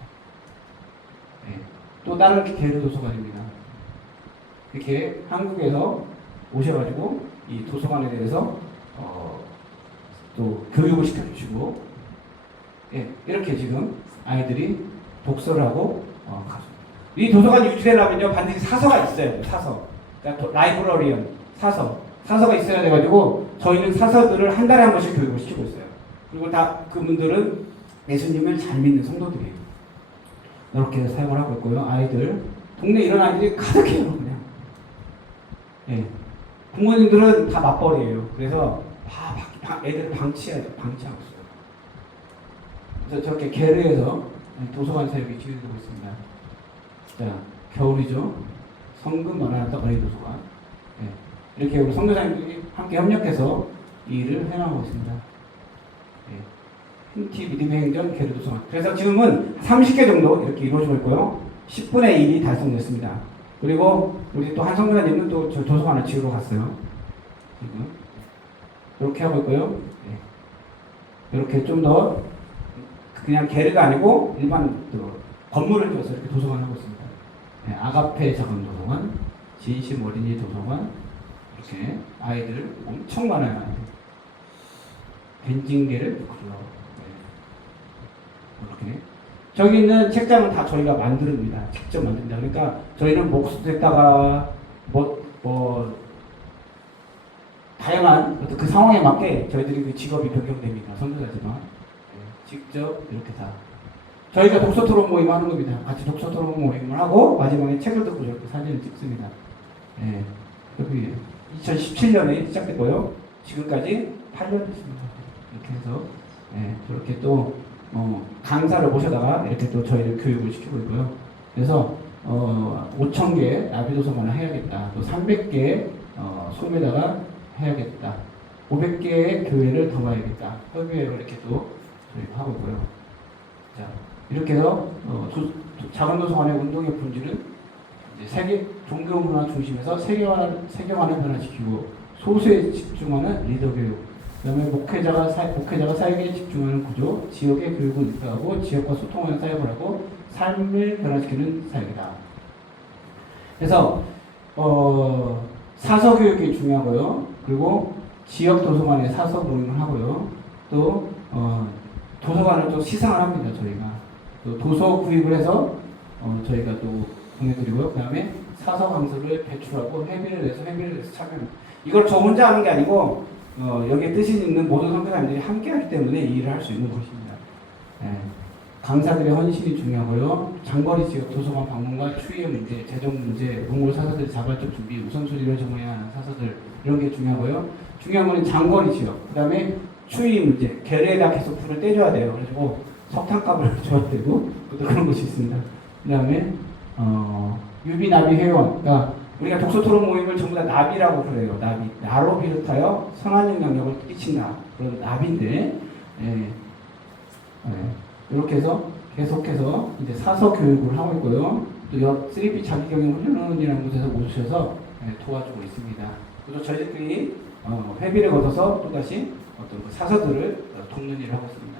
네. 또 다른 게르 도서관입니다. 이렇게 한국에서 오셔가지고 이 도서관에 대해서 또 교육을 시켜주시고 예, 이렇게 지금 아이들이 독서를 하고 가죠. 이 도서관이 유지되려면요 반드시 사서가 있어야 돼요. 사서. 그러니까 라이브러리언 사서가 있어야 돼가지고 저희는 사서들을 한 달에 한 번씩 교육을 시키고 있어요. 그리고 다 그분들은 예수님을 잘 믿는 성도들이에요. 이렇게 사용을 하고 있고요. 아이들 동네 이런 아이들이 가득해요. 그냥. 예. 부모님들은 다 맞벌이에요. 그래서 애들을 방치하고 있어요. 그래서 저렇게 게르에서 도서관 사역이 진행되고 있습니다. 자, 겨울이죠. 성금 만화였다 어린이 도서관. 예. 이렇게 우리 선교사님들이 함께 협력해서 이 일을 해나가고 있습니다. 예. 흰티 믿음의 행전 게르 도서관. 그래서 지금은 30개 정도 이렇게 이루어지고 있고요. 10분의 1이 달성됐습니다. 그리고 우리 또 한 선교사님은 또 저 도서관을 지으러 갔어요. 지금 이렇게 하고 있고요. 네. 이렇게 좀 더 그냥 게르가 아니고 일반 건물을 지어서 이렇게 도서관을 하고 있습니다. 네. 아가페 작은 도서관, 진심 어린이 도서관 이렇게 아이들 엄청 많아요. 벤징게르 클럽 이렇게. 저기 있는 책장은 다 저희가 만듭니다. 직접 만듭니다. 그러니까 저희는 목수에다가 다양한 어떤 그 상황에 맞게 저희들이 그 직업이 변경됩니다. 선교사지만 직접 이렇게 다 저희가 독서 토론 모임 하는 겁니다. 같이 독서 토론 모임을 하고 마지막에 책을 듣고 이렇게 사진을 찍습니다. 예, 여기 2017년에 시작됐고요. 지금까지 8년 됐습니다. 이렇게 해서 저렇게 또 강사를 모셔다가 이렇게 또 저희를 교육을 시키고 있고요. 그래서 5,000개 나비도서관을 해야겠다. 또 300개 소매다가 해야겠다. 500개의 교회를 더 봐야겠다. 협의회를 이렇게 또 저희가 하고 있고요. 자, 이렇게 해서 작은 도서관의 운동의 본질은 세계 종교 문화 중심에서 세계관을 변화시키고 소수에 집중하는 리더 교육. 그다음에 목회자가 사역에 집중하는 구조, 지역의 교육을 인도하고 지역과 소통하는 사역을 하고 삶을 변화시키는 사역이다. 그래서 사서 교육이 중요하고요. 그리고 지역 도서관에 사서 모임을 하고요. 또 도서관을 또 시상을 합니다. 저희가 또 도서 구입을 해서 저희가 또 보내드리고요. 그다음에 사서 강서를 배출하고 회비를 내서 참여합니다. 이걸 저 혼자 하는 게 아니고 여기에 뜻이 있는 모든 선교사님들이 함께하기 때문에 이 일을 할 수 있는 것입니다. 강사들의 헌신이 중요하고요. 장거리 지역 도서관 방문과 추이의 문제, 재정 문제, 몽골 사서들 자발적 준비, 우선순위를 정해야 하는 사서들 이런 게 중요하고요. 중요한 건 장거리 지역, 그 다음에 추이 문제, 계례에다 계속 불을 떼줘야 돼요. 그래가지고 석탄값을 줘야 되고 그런 것이 있습니다. 그 다음에 유비 나비 회원, 그러니까 우리가 독서 토론 모임을 전부 다 나비라고 그래요. 나비, 나로 비롯하여 선한 영향력을 끼친다. 그런 나비인데, 이렇게 해서 계속해서 이제 사서 교육을 하고 있고요. 또 3B 자기경영 훈련원이라는 곳에서 모셔서 도와주고 있습니다. 그래서 저희들끼리 회비를 걷어서 또다시 어떤 그 사서들을 돕는 일을 하고 있습니다.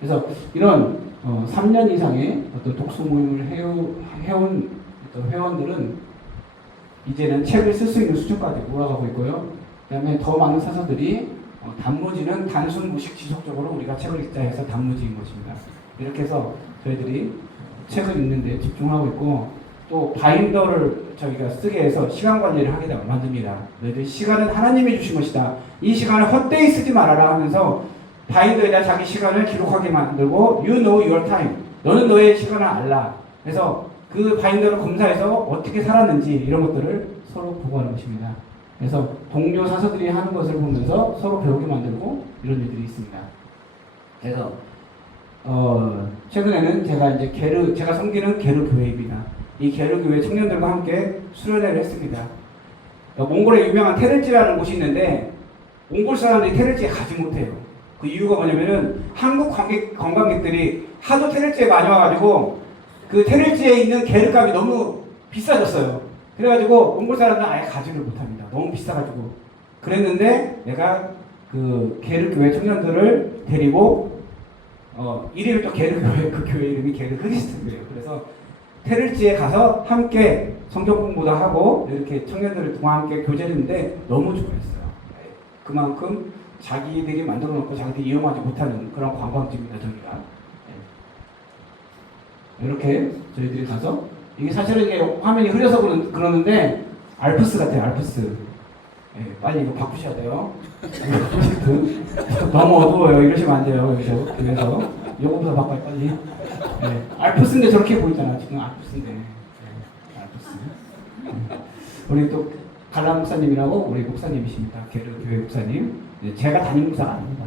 그래서 이런 3년 이상의 어떤 독서 모임을 해온 어떤 회원들은 이제는 책을 쓸 수 있는 수준까지 올라가고 있고요. 그 다음에 더 많은 사서들이 단무지는 단순 무식 지속적으로 우리가 책을 읽자 해서 단무지인 것입니다. 이렇게 해서 저희들이 책을 읽는 데 집중하고 있고 또 바인더를 저희가 쓰게 해서 시간 관리를 하게 만듭니다. 너희들 시간은 하나님이 주신 것이다. 이 시간을 헛되이 쓰지 말아라 하면서 바인더에다 자기 시간을 기록하게 만들고 You know your time. 너는 너의 시간을 알라. 그래서 그 바인더를 검사해서 어떻게 살았는지 이런 것들을 서로 보고하는 것입니다. 그래서 동료 사서들이 하는 것을 보면서 서로 배우게 만들고 이런 일들이 있습니다. 그래서 최근에는 제가 이제 제가 섬기는 게르 교회입니다. 이 게르 교회 청년들과 함께 수련회를 했습니다. 몽골에 유명한 테를지라는 곳이 있는데 몽골 사람들이 테를지에 가지 못해요. 그 이유가 뭐냐면은 한국 관광객들이 하도 테를지에 많이 와가지고 그 테를지에 있는 게르값이 너무 비싸졌어요. 그래가지고 몽골 사람들은 아예 가지를 못합니다. 너무 비싸가지고. 그랬는데 내가 그 게르 교회 청년들을 데리고 이름이 또 게르 교회, 그 교회 이름이 게르 크리스트교예요. 그래서 테를지에 가서 함께 성경 공부도 하고 이렇게 청년들을 함께 교제를 했는데 너무 좋아했어요. 그만큼 자기들이 만들어 놓고 자기들이 이용하지 못하는 그런 관광지입니다. 저기가. 이렇게 저희들이 가서 이게 사실은 이게 화면이 흐려서 그러는데 알프스 같아요. 알프스. 빨리 이거 바꾸셔야 돼요. 너무 어두워요. 이러시면 안 돼요. 그래서 요거부터 바꿔요. 빨리. 알프스인데 저렇게 보이잖아. 지금 알프스인데. 알프스. 우리 또 갈라 목사님이라고 우리 목사님이십니다. 게르 교회 목사님. 제가 담임 목사가 아닙니다.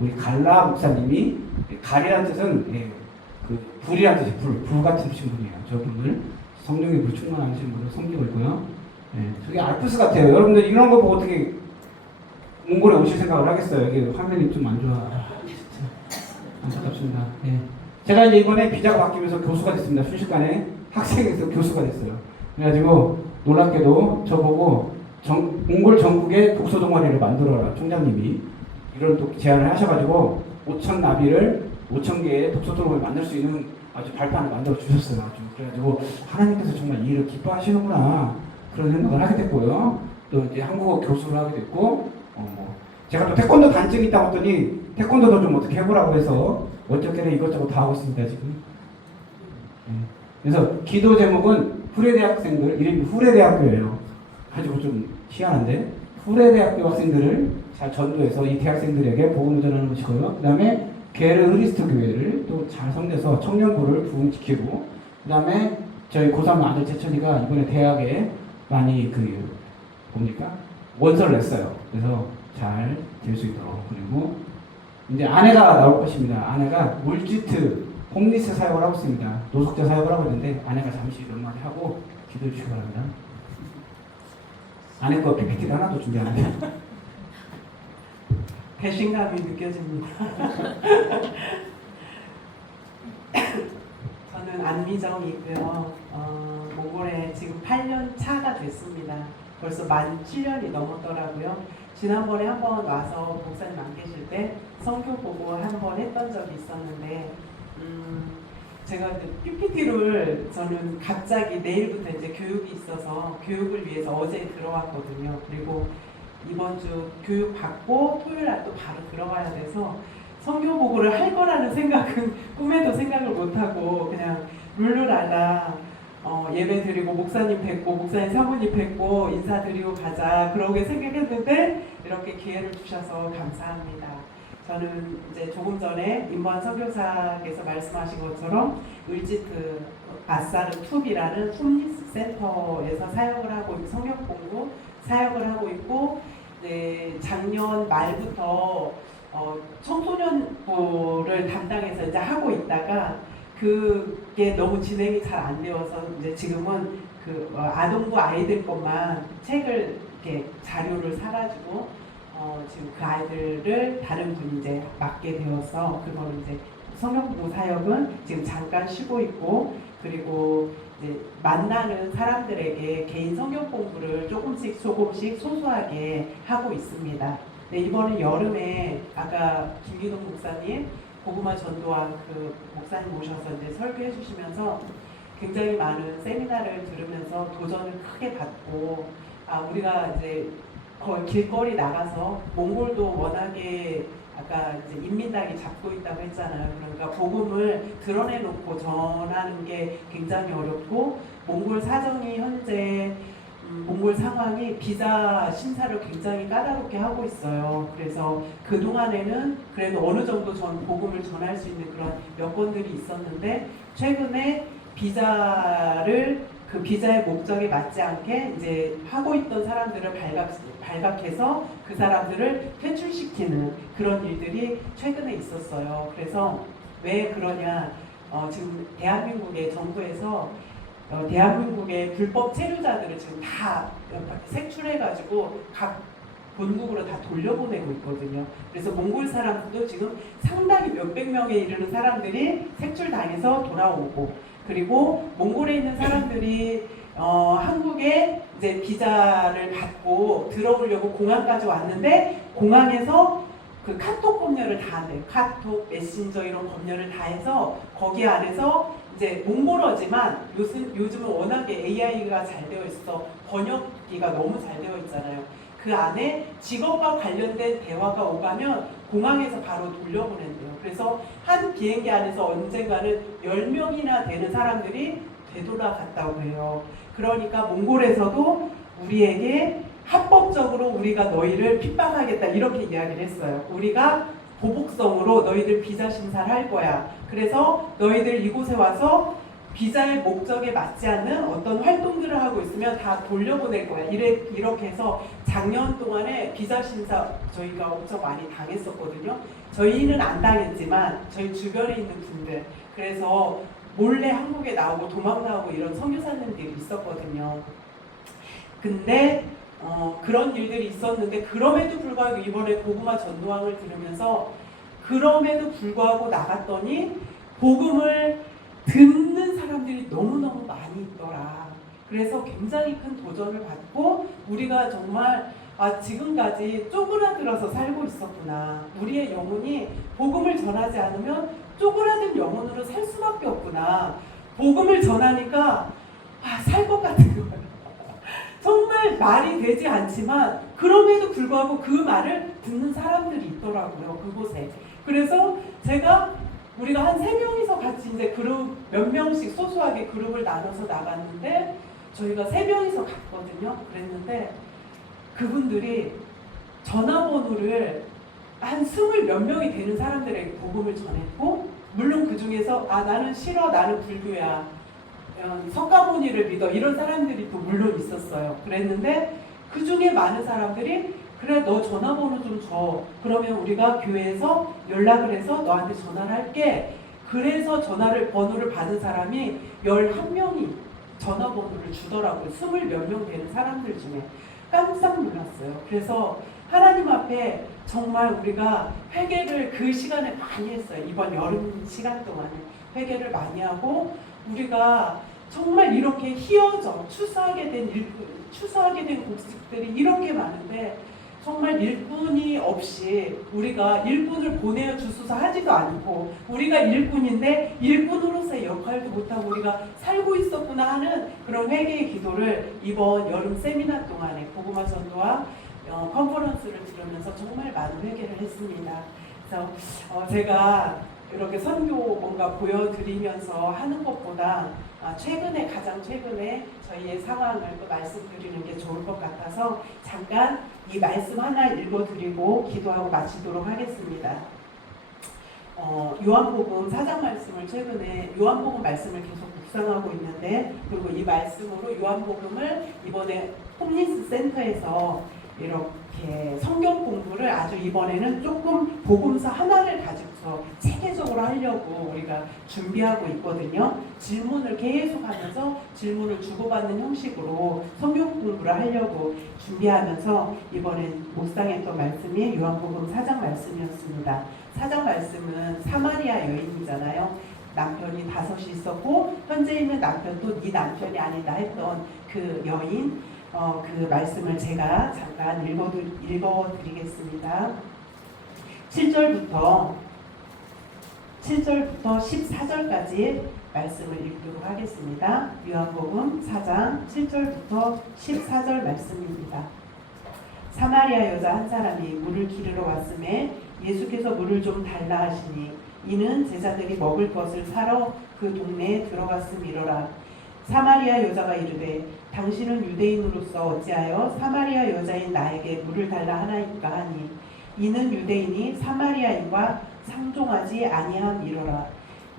우리 갈라 목사님이 갈이라는 뜻은 그 불이라는 뜻이 불 같은 분이에요. 저분을 성령의 불 충만하신 분을 섬기고 있고요. 저게 알프스 같아요. 여러분들 이런 거 보고 어떻게 몽골에 오실 생각을 하겠어요? 이게 화면이 좀 안 좋아. 진짜 안타깝습니다. 제가 이제 이번에 비자가 바뀌면서 교수가 됐습니다. 순식간에 학생에서 교수가 됐어요. 그래가지고 놀랍게도 저보고 몽골 전국에 독서 동아리를 만들어라 총장님이 이런 또 제안을 하셔가지고 5천 나비를 5천 개의 독서 동아리를 만들 수 있는 아주 발판을 만들어 주셨어요. 아주. 그래가지고 하나님께서 정말 이 일을 기뻐하시는구나 그런 생각을 하게 됐고요. 또 이제 한국어 교수를 하게 됐고 제가 또 태권도 단증이 있다고 했더니 태권도도 좀 어떻게 해보라고 해서 어떻게 이것저것 다 하고 있습니다 지금. 그래서 기도 제목은 후레대학생들 이름이 후레대학교예요. 가지고 좀 희한한데 후레대학교 학생들을 잘 전도해서 이 대학생들에게 복음을 전하는 것이고요. 그 다음에 게르 흐리스트 교회를 또 잘 섬겨서 청년부를 부흥시키고 그 다음에 저희 고3 아들 재천이가 이번에 대학에 많이 원서를 냈어요. 그래서 잘 될 수 있도록. 그리고 이제 아내가 나올 것입니다. 아내가 물지트 홈리스 사역을 하고 있습니다. 노숙자 사역을 하고 있는데 아내가 잠시 몇 마디 하고 기도해 주시기 바랍니다. 아내 거 PPT를 하나도 준비 안 해요. 배신감이 느껴집니다. 저는 안미정이고요. 몽골에 지금 8년 차가 됐습니다. 벌써 만 7년이 넘었더라고요. 지난번에 한번 와서 목사님 안 계실 때 성교 보고 한번 했던 적이 있었는데 제가 PPT를 저는 갑자기 내일부터 이제 교육이 있어서 교육을 위해서 어제 들어왔거든요. 그리고 이번 주 교육 받고 토요일 날 또 바로 들어가야 돼서 성경 보고를 할 거라는 생각은 꿈에도 생각을 못하고 그냥 룰루랄라 예배 드리고 목사님 뵙고 목사님 사모님 뵙고 인사드리고 가자 그러게 생각했는데 이렇게 기회를 주셔서 감사합니다. 저는 이제 조금 전에 임보한 선교사께서 말씀하신 것처럼 을지트 아사르 툽이라는 홈리스 센터에서 사역을 하고 있고 성경 공부 사역을 하고 있고 네, 작년 말부터 청소년부를 담당해서 이제 하고 있다가 그게 너무 진행이 잘 안 되어서 이제 지금은 그 아동부 아이들 것만 책을 이렇게 자료를 사가지고 지금 그 아이들을 다른 분이 이제 맡게 되어서 그거는 이제 성경공부 사역은 지금 잠깐 쉬고 있고 그리고 이제 만나는 사람들에게 개인 성경 공부를 조금씩 소소하게 하고 있습니다. 네, 이번에 여름에 아까 김기동 목사님 고구마 전도한 그 목사님 모셔서 이제 설교해 주시면서 굉장히 많은 세미나를 들으면서 도전을 크게 받고 우리가 이제 거의 길거리 나가서 몽골도 워낙에 아까 이제 인민당이 잡고 있다고 했잖아요. 그러니까 복음을 드러내놓고 전하는 게 굉장히 어렵고 몽골 사정이 현재 몽골 상황이 비자 심사를 굉장히 까다롭게 하고 있어요. 그래서 그동안에는 그래도 어느 정도 복음을 전할 수 있는 그런 여건들이 있었는데 최근에 비자를 그 비자의 목적에 맞지 않게 이제 하고 있던 사람들을 발각해서 그 사람들을 퇴출시키는 그런 일들이 최근에 있었어요. 그래서 왜 그러냐? 지금 대한민국의 정부에서 대한민국의 불법 체류자들을 지금 다 색출해가지고 각 본국으로 다 돌려보내고 있거든요. 그래서 몽골 사람들도 지금 상당히 몇백 명에 이르는 사람들이 색출당해서 돌아오고 그리고 몽골에 있는 사람들이 한국에 이제 비자를 받고 들어오려고 공항까지 왔는데 공항에서 그 카톡 검열을 다 한대요. 카톡, 메신저 이런 검열을 다 해서 거기 안에서 이제 몽골어지만 요즘은 워낙에 AI가 잘 되어 있어 번역기가 너무 잘 되어 있잖아요. 그 안에 직업과 관련된 대화가 오가면 공항에서 바로 돌려보낸대요. 그래서 한 비행기 안에서 언젠가는 10명이나 되는 사람들이 되돌아갔다고 해요. 그러니까 몽골에서도 우리에게 합법적으로 우리가 너희를 핍박하겠다 이렇게 이야기를 했어요. 우리가 보복성으로 너희들 비자 심사를 할 거야. 그래서 너희들 이곳에 와서 비자의 목적에 맞지 않는 어떤 활동들을 하고 있으면 다 돌려보낼 거야. 이렇게 해서 작년 동안에 비자 심사 저희가 엄청 많이 당했었거든요. 저희는 안 당했지만 저희 주변에 있는 분들 그래서 몰래 한국에 나오고 도망 나오고 이런 선교사님들이 있었거든요. 근데 그런 일들이 있었는데 그럼에도 불구하고 이번에 고구마 전도왕을 들으면서 그럼에도 불구하고 나갔더니 복음을 듣는 사람들이 너무너무 많이 있더라. 그래서 굉장히 큰 도전을 받고 우리가 정말 지금까지 쪼그라들어서 살고 있었구나. 우리의 영혼이 복음을 전하지 않으면 쪼그라든 영혼으로 살 수밖에 없구나. 복음을 전하니까 살 것 같은 거예요. 정말 말이 되지 않지만 그럼에도 불구하고 그 말을 듣는 사람들이 있더라고요. 그곳에. 그래서 우리가 한 3명이서 같이 이제 그룹 몇 명씩 소소하게 그룹을 나눠서 나갔는데 저희가 3명이서 갔거든요. 그랬는데 그분들이 전화번호를 한 20 몇 명이 되는 사람들에게 복음을 전했고 물론 그 중에서 나는 싫어 나는 불교야 석가모니를 믿어 이런 사람들이 또 물론 있었어요. 그랬는데 그 중에 많은 사람들이 그래 너 전화번호 좀 줘. 그러면 우리가 교회에서 연락을 해서 너한테 전화를 할게. 그래서 번호를 받은 사람이 11명이 전화번호를 주더라고요. 20 몇 명 되는 사람들 중에. 깜짝 놀랐어요. 그래서 하나님 앞에 정말 우리가 회개를 그 시간에 많이 했어요. 이번 여름 시간 동안에 회개를 많이 하고 우리가 정말 이렇게 희어져 추수하게 된 곡식들이 이렇게 많은데 정말 일꾼이 없이 우리가 일꾼을 보내어 주소서 하지도 않고 우리가 일꾼인데 일꾼으로서의 역할도 못하고 우리가 살고 있었구나 하는 그런 회개의 기도를 이번 여름 세미나 동안에 고구마 전도와 컨퍼런스를 들으면서 정말 많은 회개를 했습니다. 그래서 제가 이렇게 선교 뭔가 보여드리면서 하는 것보다 가장 최근에 저희의 상황을 또 말씀드리는 게 좋을 것 같아서 잠깐 이 말씀 하나 읽어드리고 기도하고 마치도록 하겠습니다. 요한복음 4장 말씀을 최근에 요한복음 말씀을 계속 묵상하고 있는데, 그리고 이 말씀으로 요한복음을 이번에 홈리스 센터에서 이렇게 성경 공부를 아주 이번에는 조금 복음서 하나를 가지고서 체계적으로 하려고 우리가 준비하고 있거든요. 질문을 계속하면서 질문을 주고받는 형식으로 성경 공부를 하려고 준비하면서 이번엔 묵상했던 말씀이 요한복음 4장 말씀이었습니다. 4장 말씀은 사마리아 여인이잖아요. 남편이 5이 있었고 현재 있는 남편도 네 남편이 아니다 했던 그 여인, 그 말씀을 제가 잠깐 읽어드리겠습니다. 7절부터 14절까지 말씀을 읽도록 하겠습니다. 요한복음 4장 7절부터 14절 말씀입니다. 사마리아 여자 한 사람이 물을 기르러 왔음에 예수께서 물을 좀 달라 하시니 이는 제자들이 먹을 것을 사러 그 동네에 들어갔음이로라. 사마리아 여자가 이르되 당신은 유대인으로서 어찌하여 사마리아 여자인 나에게 물을 달라 하나이까 하니 이는 유대인이 사마리아인과 상종하지 아니함이로라.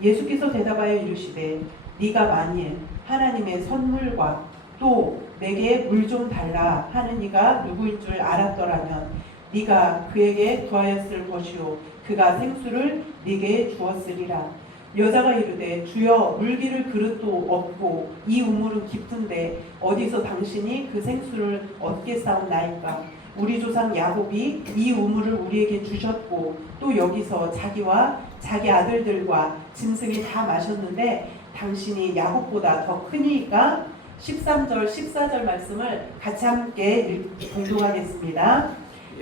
예수께서 대답하여 이르시되 네가 만일 하나님의 선물과 또 내게 물 좀 달라 하는 이가 누구인 줄 알았더라면 네가 그에게 구하였을 것이요 그가 생수를 네게 주었으리라. 여자가 이르되 주여 물기를 그릇도 없고 이 우물은 깊은데 어디서 당신이 그 생수를 얻겠사옵나이까. 우리 조상 야곱이 이 우물을 우리에게 주셨고 또 여기서 자기와 자기 아들들과 짐승이 다 마셨는데 당신이 야곱보다 더 크니까. 13절 14절 말씀을 같이 함께 공독하겠습니다.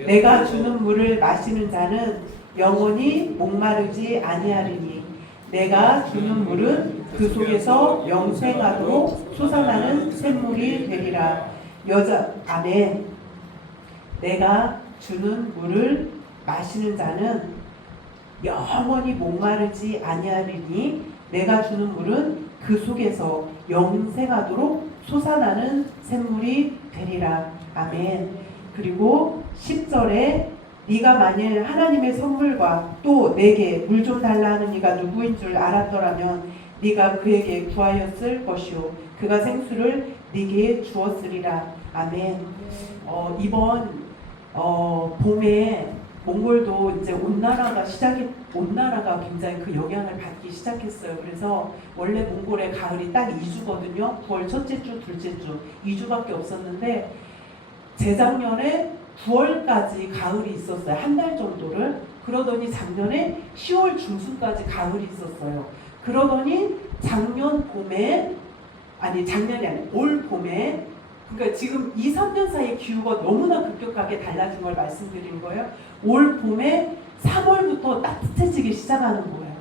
내가 주는 물을 마시는 자는 영원히 목마르지 아니하리니 내가 주는 물은 그 속에서 영생하도록 솟아나는 샘물이 되리라. 여자 아멘. 내가 주는 물을 마시는 자는 영원히 목마르지 아니하리니 내가 주는 물은 그 속에서 영생하도록 솟아나는 샘물이 되리라. 아멘. 그리고 10절에 네가 만일 하나님의 선물과 또 내게 물 좀 달라 하는 이가 누구인 줄 알았더라면 네가 그에게 구하였을 것이요 그가 생수를 네게 주었으리라. 아멘. 이번 봄에 몽골도 이제 온난화가 굉장히 그 영향을 받기 시작했어요. 그래서 원래 몽골의 가을이 딱 2주거든요. 9월 첫째 주, 둘째 주 2주밖에 없었는데 재작년에 9월까지 가을이 있었어요. 한 달 정도를. 그러더니 작년에 10월 중순까지 가을이 있었어요. 그러더니 작년이 아니라 올 봄에, 그러니까 지금 2, 3년 사이 기후가 너무나 급격하게 달라진 걸 말씀드린 거예요. 올 봄에 3월부터 따뜻해지기 시작하는 거예요.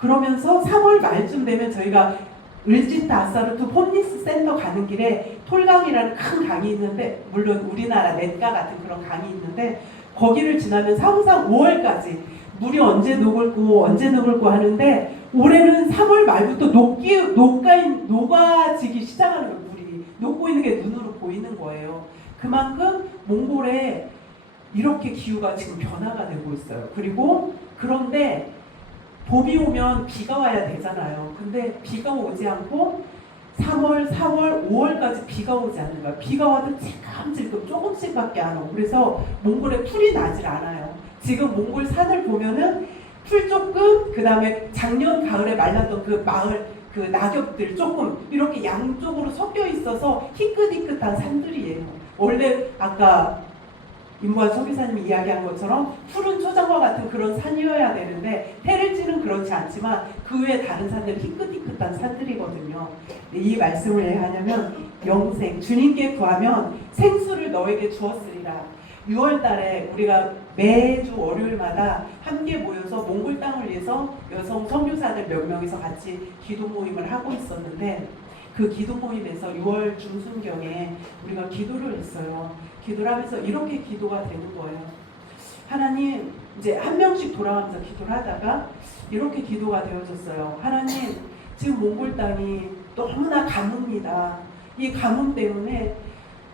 그러면서 3월 말쯤 되면 저희가 을지타 아사루트 홈리스 센터 가는 길에 톨강이라는 큰 강이 있는데, 물론 우리나라 냇가 같은 그런 강이 있는데 거기를 지나면 항상 5월까지 물이 언제 녹을고 하는데 올해는 3월 말부터 녹아지기 시작하는 거예요. 물이 녹고 있는 게 눈으로 보이는 거예요. 그만큼 몽골에 이렇게 기후가 지금 변화가 되고 있어요. 그런데 봄이 오면 비가 와야 되잖아요. 근데 비가 오지 않고 3월, 4월, 5월까지 비가 오지 않는 거야. 비가 와도 찔끔찔끔 조금씩밖에 안 오고. 그래서 몽골에 풀이 나질 않아요. 지금 몽골 산을 보면은 풀 조금, 그 다음에 작년 가을에 말랐던 그 마을 그 낙엽들 조금 이렇게 양쪽으로 섞여 있어서 희끗희끗한 산들이에요. 원래 아까 임보아 소비사님이 이야기한 것처럼 푸른 초장과 같은 그런 산이어야 되는데 페르지는 그렇지 않지만 그 외에 다른 산들은 희끗희끗한 산들이거든요. 이 말씀을 왜 하냐면 영생, 주님께 구하면 생수를 너에게 주었으리라. 6월 달에 우리가 매주 월요일마다 함께 모여서 몽골 땅을 위해서 여성 선교사들 몇 명이서 같이 기도 모임을 하고 있었는데 그 기도 모임에서 6월 중순경에 우리가 기도를 했어요. 기도를 하면서 이렇게 기도가 되는 거예요. 하나님, 이제 한 명씩 돌아가면서 기도를 하다가 이렇게 기도가 되어졌어요. 하나님, 지금 몽골 땅이 너무나 가뭄입니다. 이 가뭄 때문에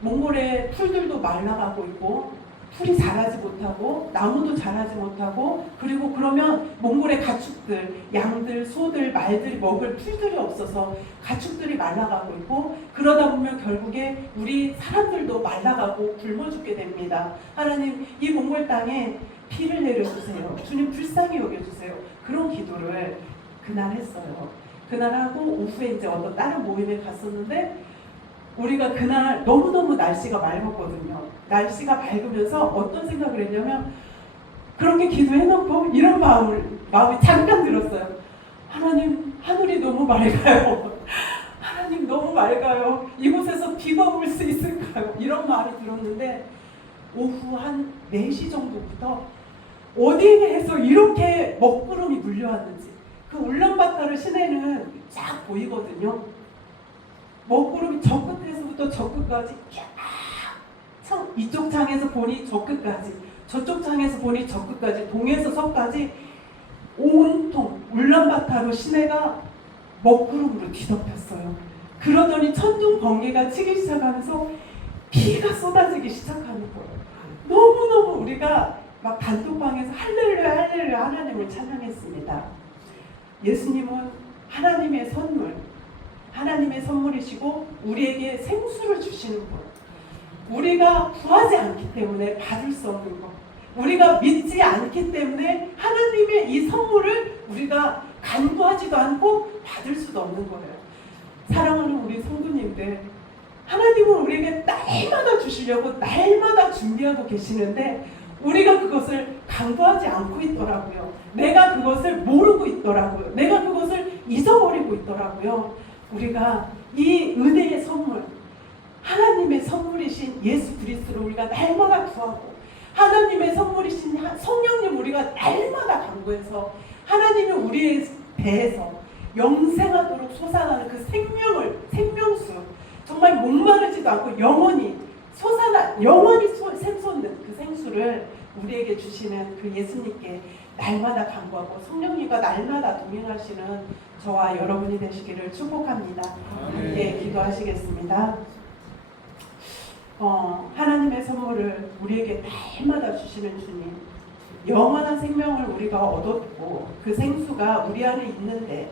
몽골의 풀들도 말라가고 있고 풀이 자라지 못하고 나무도 자라지 못하고 그리고 그러면 몽골의 가축들, 양들, 소들, 말들이 먹을 풀들이 없어서 가축들이 말라가고 있고 그러다 보면 결국에 우리 사람들도 말라가고 굶어 죽게 됩니다. 하나님 이 몽골 땅에 피를 내려주세요. 주님 불쌍히 여겨주세요. 그런 기도를 그날 했어요. 그날 하고 오후에 이제 어떤 다른 모임에 갔었는데 우리가 그날 너무너무 날씨가 맑았거든요. 날씨가 밝으면서 어떤 생각을 했냐면 그렇게 기도해놓고 이런 마음이 잠깐 들었어요. 하나님 하늘이 너무 맑아요. 하나님 너무 맑아요. 이곳에서 비가 올 수 있을까요? 이런 마음이 들었는데 오후 한 4시 정도부터 어디에서 이렇게 먹구름이 물려왔는지 그 울란바타르 시내는 쫙 보이거든요. 먹구름이 저 끝에서부터 저 끝까지 쫙 이쪽 창에서 보니 저 끝까지 저쪽 창에서 보니 저 끝까지 동에서 서까지 온통 울란바타르 시내가 먹구름으로 뒤덮였어요. 그러더니 천둥 번개가 치기 시작하면서 피가 쏟아지기 시작하는 거예요. 너무너무 우리가 막 단톡방에서 할렐루야 할렐루야 하나님을 찬양했습니다. 예수님은 하나님의 선물, 하나님의 선물이시고 우리에게 생수를 주시는 것. 우리가 구하지 않기 때문에 받을 수 없는 것. 우리가 믿지 않기 때문에 하나님의 이 선물을 우리가 간구하지도 않고 받을 수도 없는 거예요. 사랑하는 우리 성도님들, 하나님은 우리에게 날마다 주시려고 날마다 준비하고 계시는데 우리가 그것을 간구하지 않고 있더라고요. 내가 그것을 모르고 있더라고요. 내가 그것을 잊어버리고 있더라고요. 우리가 이 은혜의 선물, 하나님의 선물이신 예수 그리스도를 우리가 날마다 구하고 하나님의 선물이신 성령님 우리가 날마다 간구해서 하나님이 우리에 대해서 영생하도록 솟아나는 그 생명수 정말 목마르지도 않고 영원히 샘솟는 그 생수를 우리에게 주시는 그 예수님께 날마다 간구하고 성령님과 날마다 동행하시는 저와 여러분이 되시기를 축복합니다. 함께 기도하시겠습니다. 하나님의 선물을 우리에게 날마다 주시는 주님, 영원한 생명을 우리가 얻었고 그 생수가 우리 안에 있는데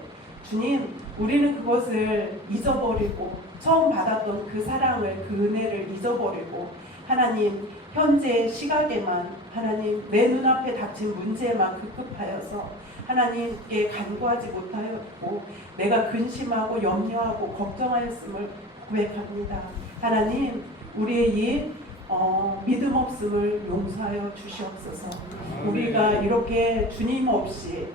주님, 우리는 그것을 잊어버리고 처음 받았던 그 사랑을, 그 은혜를 잊어버리고 하나님 현재 시각에만 하나님 내 눈앞에 닥친 문제만 급급하여서 하나님께 간구하지 못하였고 내가 근심하고 염려하고 걱정하였음을 고백합니다. 하나님 우리의 이 믿음 없음을 용서하여 주시옵소서. 우리가 이렇게 주님 없이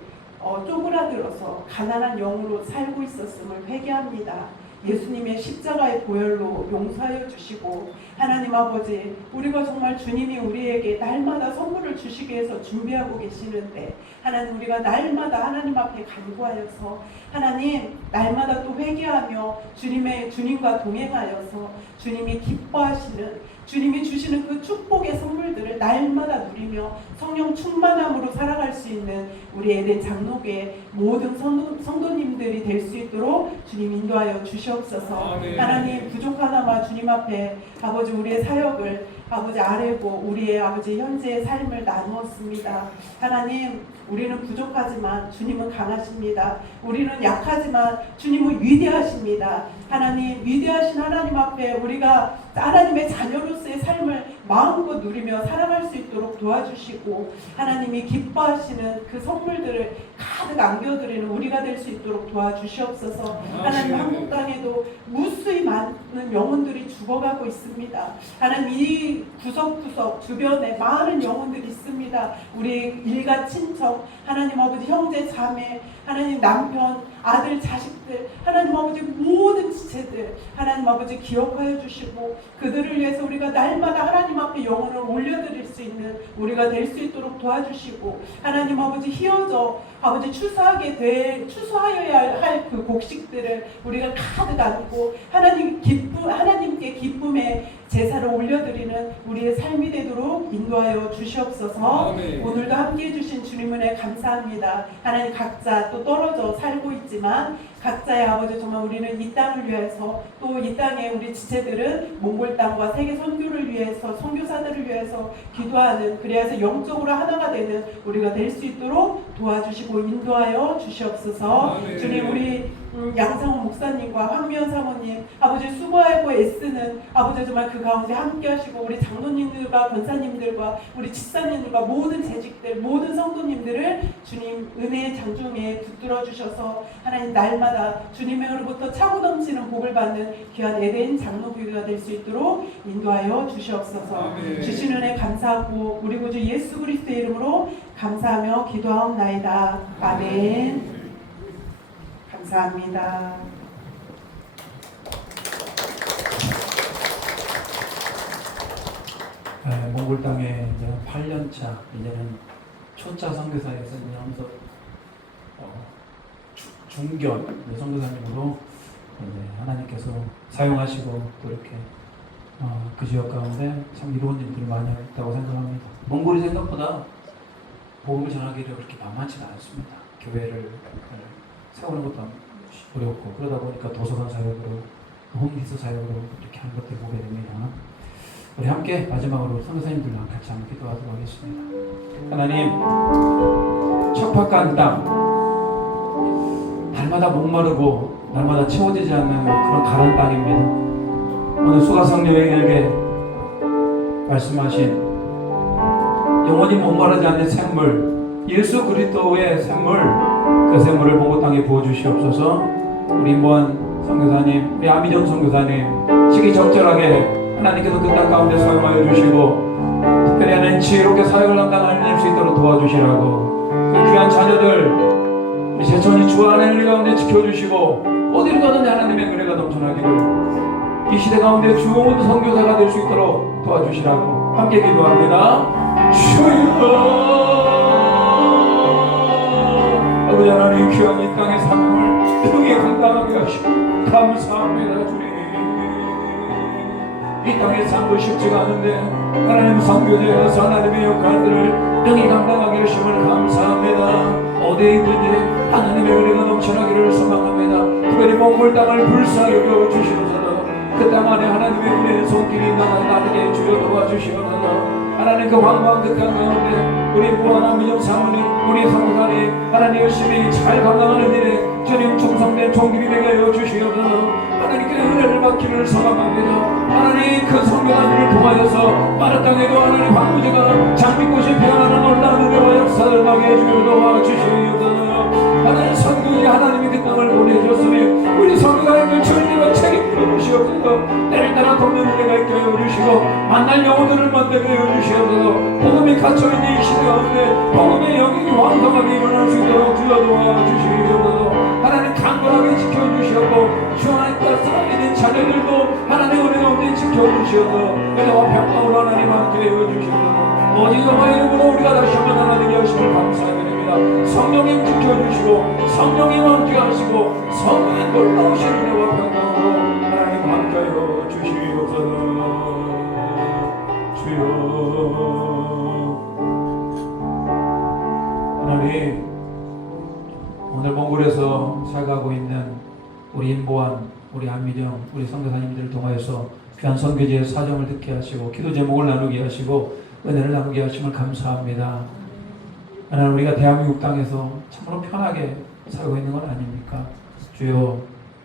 쪼그라들어서 가난한 영으로 살고 있었음을 회개합니다. 예수님의 십자가의 보혈로 용서하여 주시고 하나님 아버지 우리가 정말 주님이 우리에게 날마다 선물을 주시기 위해서 준비하고 계시는데 하나님 우리가 날마다 하나님 앞에 간구하여서 하나님 날마다 또 회개하며 주님과 동행하여서 주님이 기뻐하시는 주님이 주시는 그 축복의 선물들을 날마다 누리며 성령 충만함으로 살아갈 수 있는 우리 에덴 장로교의 모든 성도님들이 될 수 있도록 주님 인도하여 주시옵소서. 하나님 부족하나마 주님 앞에 아버지 우리의 사역을 아버지 아뢰고 우리의 아버지 현재의 삶을 나누었습니다. 하나님 우리는 부족하지만 주님은 강하십니다. 우리는 약하지만 주님은 위대하십니다. 하나님 위대하신 하나님 앞에 우리가 하나님의 자녀로서의 삶을 마음껏 누리며 살아갈 수 있도록 도와주시고 하나님이 기뻐하시는 그 선물들을 가득 안겨드리는 우리가 될 수 있도록 도와주시옵소서. 하나님 한국 땅에도 무수히 많은 영혼들이 죽어가고 있습니다. 하나님 이 구석구석 주변에 많은 영혼들이 있습니다. 우리 일가 친척 하나님 아버지 형제 자매 하나님 남편 아들 자식들 하나님 아버지 모든 지체들 하나님 아버지 기억하여 주시고 그들을 위해서 우리가 날마다 하나님 앞에 영혼을 올려드릴 수 있는 우리가 될 수 있도록 도와주시고 하나님 아버지 희어져 아버지 추수하여야 할 그 곡식들을 우리가 가득 안고 하나님께 기쁨의 제사를 올려드리는 우리의 삶이 되도록 인도하여 주시옵소서. 아멘. 오늘도 함께해 주신 주님 은혜 감사합니다. 하나님, 각자 또 떨어져 살고 있지만 각자의 아버지, 정말 우리는 이 땅을 위해서, 또 이 땅에 우리 지체들은 몽골 땅과 세계 선교를 위해서, 선교사들을 위해서 기도하는, 그래서 영적으로 하나가 되는 우리가 될 수 있도록 도와주시고 인도하여 주시옵소서. 아멘. 주님, 우리 양상훈 목사님과 황미연 사모님, 아버지 수고하고 애쓰는 아버지, 정말 그 가운데 함께 하시고 우리 장로님들과 권사님들과 우리 집사님들과 모든 재직들, 모든 성도님들을 주님 은혜의 장중에 붙들어 주셔서 하나님 날마다 주님으로부터 차고 넘치는 복을 받는 귀한 에덴 장로교회가 될 수 있도록 인도하여 주시옵소서. 아멘. 주신 은혜 감사하고 우리 구주 예수 그리스도의 이름으로 감사하며 기도하옵나이다. 아멘. 감사합니다. 몽골 땅에 이제 8년차, 이제는 초짜 선교사에서 이제 하면서 중견 선교사님으로 이제 하나님께서 사용하시고 또 이렇게 그 지역 가운데 참 이로운 일들을 많이 했다고 생각합니다. 몽골이 생각보다 복음을 전하기를 그렇게 만만치가 않습니다. 교회를 세우는 것도 어렵고, 그러다 보니까 도서관 사역으로, 홈리스 사역으로 이렇게 하는 것들 보게 됩니다. 우리 함께 마지막으로 선교사님들과 같이 한번 기도하도록 하겠습니다. 하나님, 척박한 땅, 날마다 목마르고 날마다 채워지지 않는 그런 가난 땅입니다. 오늘 수가성령에게 말씀하신 영원히 목마르지 않는 샘물, 예수 그리스도의 샘물, 그 샘물을 몽골 땅에 부어주시옵소서. 우리 임보한 선교사님, 우리 아미정 선교사님, 시기적절하게 하나님께서 그 땅 가운데 사용하여 주시고, 특별히 하나님 지혜롭게 사역을 감당할 수 있도록 도와주시라고, 그 귀한 자녀들 우리 제천이 주 안의 은혜 가운데 지켜주시고, 어디로 가든지 하나님의 은혜가 넘쳐나기를, 이 시대 가운데 좋은 선교사가 될 수 있도록 도와주시라고 함께 기도합니다. 주여, 아버지 하나님, 귀한 이 땅의 삶을 등에 감당하게 하시고 감사합니다. 주님, 이 땅의 삶도 쉽지가 않은데 하나님 선교제에서 하나님의 역할들을 등에 감당하게 하심을 감사합니다. 어디에 있든지 하나님의 은혜가 넘쳐나기를 소망합니다. 특별히 몽골 땅을 불쌍히 여겨주시옵소서. 그 땅 안에 하나님의 은혜의 손길이 나타나게 주여 도와주시옵소서. 하나님, 그 황망한 그 땅 가운데 우리 무한한 민영 사모님, 우리 성도사님, 하나님 열심히 잘 감당하는 일에 주님 충성된 종길이 되게 하여 주시옵소서. 하나님께 은혜를 받기를 소망합니다. 하나님, 그 성도사님을 통하여서 마른 땅에도 하나님 황무지가 장미꽃이 피어나는 놀라운 은혜와 역사를 나게 해주여 도와주시옵소서. 하나님, 선교지 하나님이 그 땅을 보내주셨으니 우리 성도사님들 전리와 책임져 주시옵소서. 때를 따라 돕는 은혜가 있게 하여 주시고 만날 영혼들을 만나게 하여 주시옵소서. 복음이 갇혀있는 이 시대 가운데 복음의 영역이 왕성하게 일어날 수 있도록 주여 도와주시옵소서. 하나님, 강건하게 지켜주시옵고 주 하나님과 살아있는 자녀들도 하나님 은혜 가운데 지켜주시옵소서. 은혜와 평강으로 하나님 함께 해주시옵소서. 오직 영화의 이름으로 우리가 다시 한번 하나님께 하심을 감사드립니다. 성령님 지켜주시고 성령님 함께 하시고 성령의 놀라우신 은혜와 평강으로 하나님 함께 하여 주시옵소서. 주여, 하나님, 오늘 몽골에서 살아가고 있는 우리 임보한, 우리 안미정, 우리 선교사님들을 통하여서 귀한 선교지의 사정을 듣게 하시고 기도 제목을 나누게 하시고 은혜를 나누게 하심을 감사합니다. 하나님, 우리가 대한민국 땅에서 참으로 편하게 살고 있는 건 아닙니까? 주여,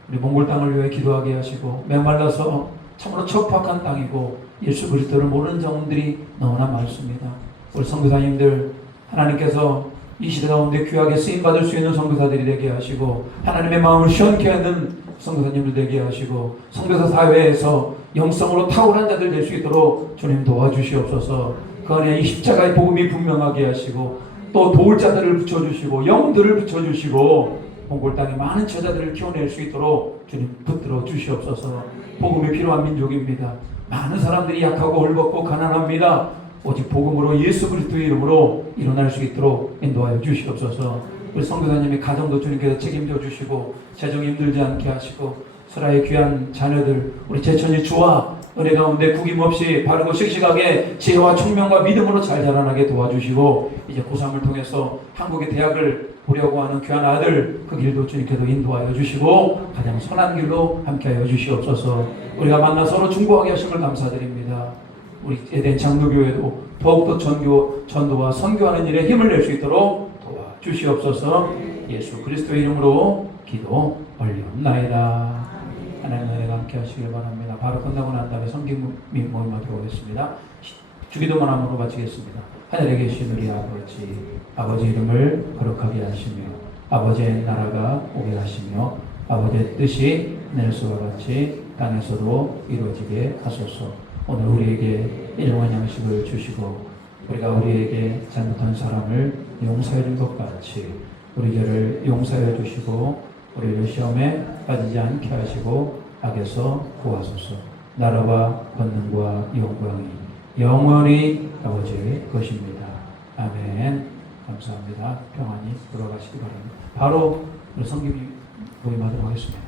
우리 몽골 땅을 위해 기도하게 하시고 메말라서 참으로 척박한 땅이고 예수 그리스도를 모르는 영혼들이 너무나 많습니다. 우리 선교사님들, 하나님께서 이 시대 가운데 귀하게 쓰임받을 수 있는 선교사들이 되게 하시고 하나님의 마음을 시원케 하는 선교사님들 되게 하시고 선교사 사회에서 영성으로 탁월한 자들 될 수 있도록 주님 도와주시옵소서. 그 안에 이 십자가의 복음이 분명하게 하시고 또 도울 자들을 붙여주시고 영들을 붙여주시고 몽골 땅에 많은 제자들을 키워낼 수 있도록 주님 붙들어 주시옵소서. 복음이 필요한 민족입니다. 많은 사람들이 약하고 헐벗고 가난합니다. 오직 복음으로 예수 그리스도의 이름으로 일어날 수 있도록 인도하여 주시옵소서. 우리 선교사님의 가정도 주님께서 책임져 주시고 재정이 힘들지 않게 하시고 스라의 귀한 자녀들 우리 제천이 주와 은혜 가운데 구김없이 바르고 씩씩하게 지혜와 총명과 믿음으로 잘 자라나게 도와주시고 이제 고3을 통해서 한국의 대학을 보려고 하는 귀한 아들 그 길도 주님께서 인도하여 주시고 가장 선한 길로 함께하여 주시옵소서. 우리가 만나 서로 중보하게 하심을 감사드립니다. 우리 에덴 장로교회도 더욱더 전도와 선교하는 일에 힘을 낼 수 있도록 도와주시옵소서. 예수 그리스도의 이름으로 기도 올리옵나이다. 하나님 은혜가 함께 하시길 바랍니다. 바로 끝나고 난 다음에 성김 모임하도록 하겠습니다. 주기도만 함으로 마치겠습니다. 하늘에 계신 우리 아버지 이름을 거룩하게 하시며 아버지의 나라가 오게 하시며 아버지의 뜻이 하늘에서와 같이 땅에서도 이루어지게 하소서. 오늘 우리에게 일용할 양식을 주시고 우리가 우리에게 잘못한 사람을 용서해 줄 것 같이 우리 죄를 용서해 주시고 우리를 시험에 빠지지 않게 하시고 악에서 구하소서. 나라와 권능과 영광이 영원히 아버지의 것입니다. 아멘. 감사합니다. 평안히 돌아가시기 바랍니다. 바로 우리 성김이 모임하도록 하겠습니다.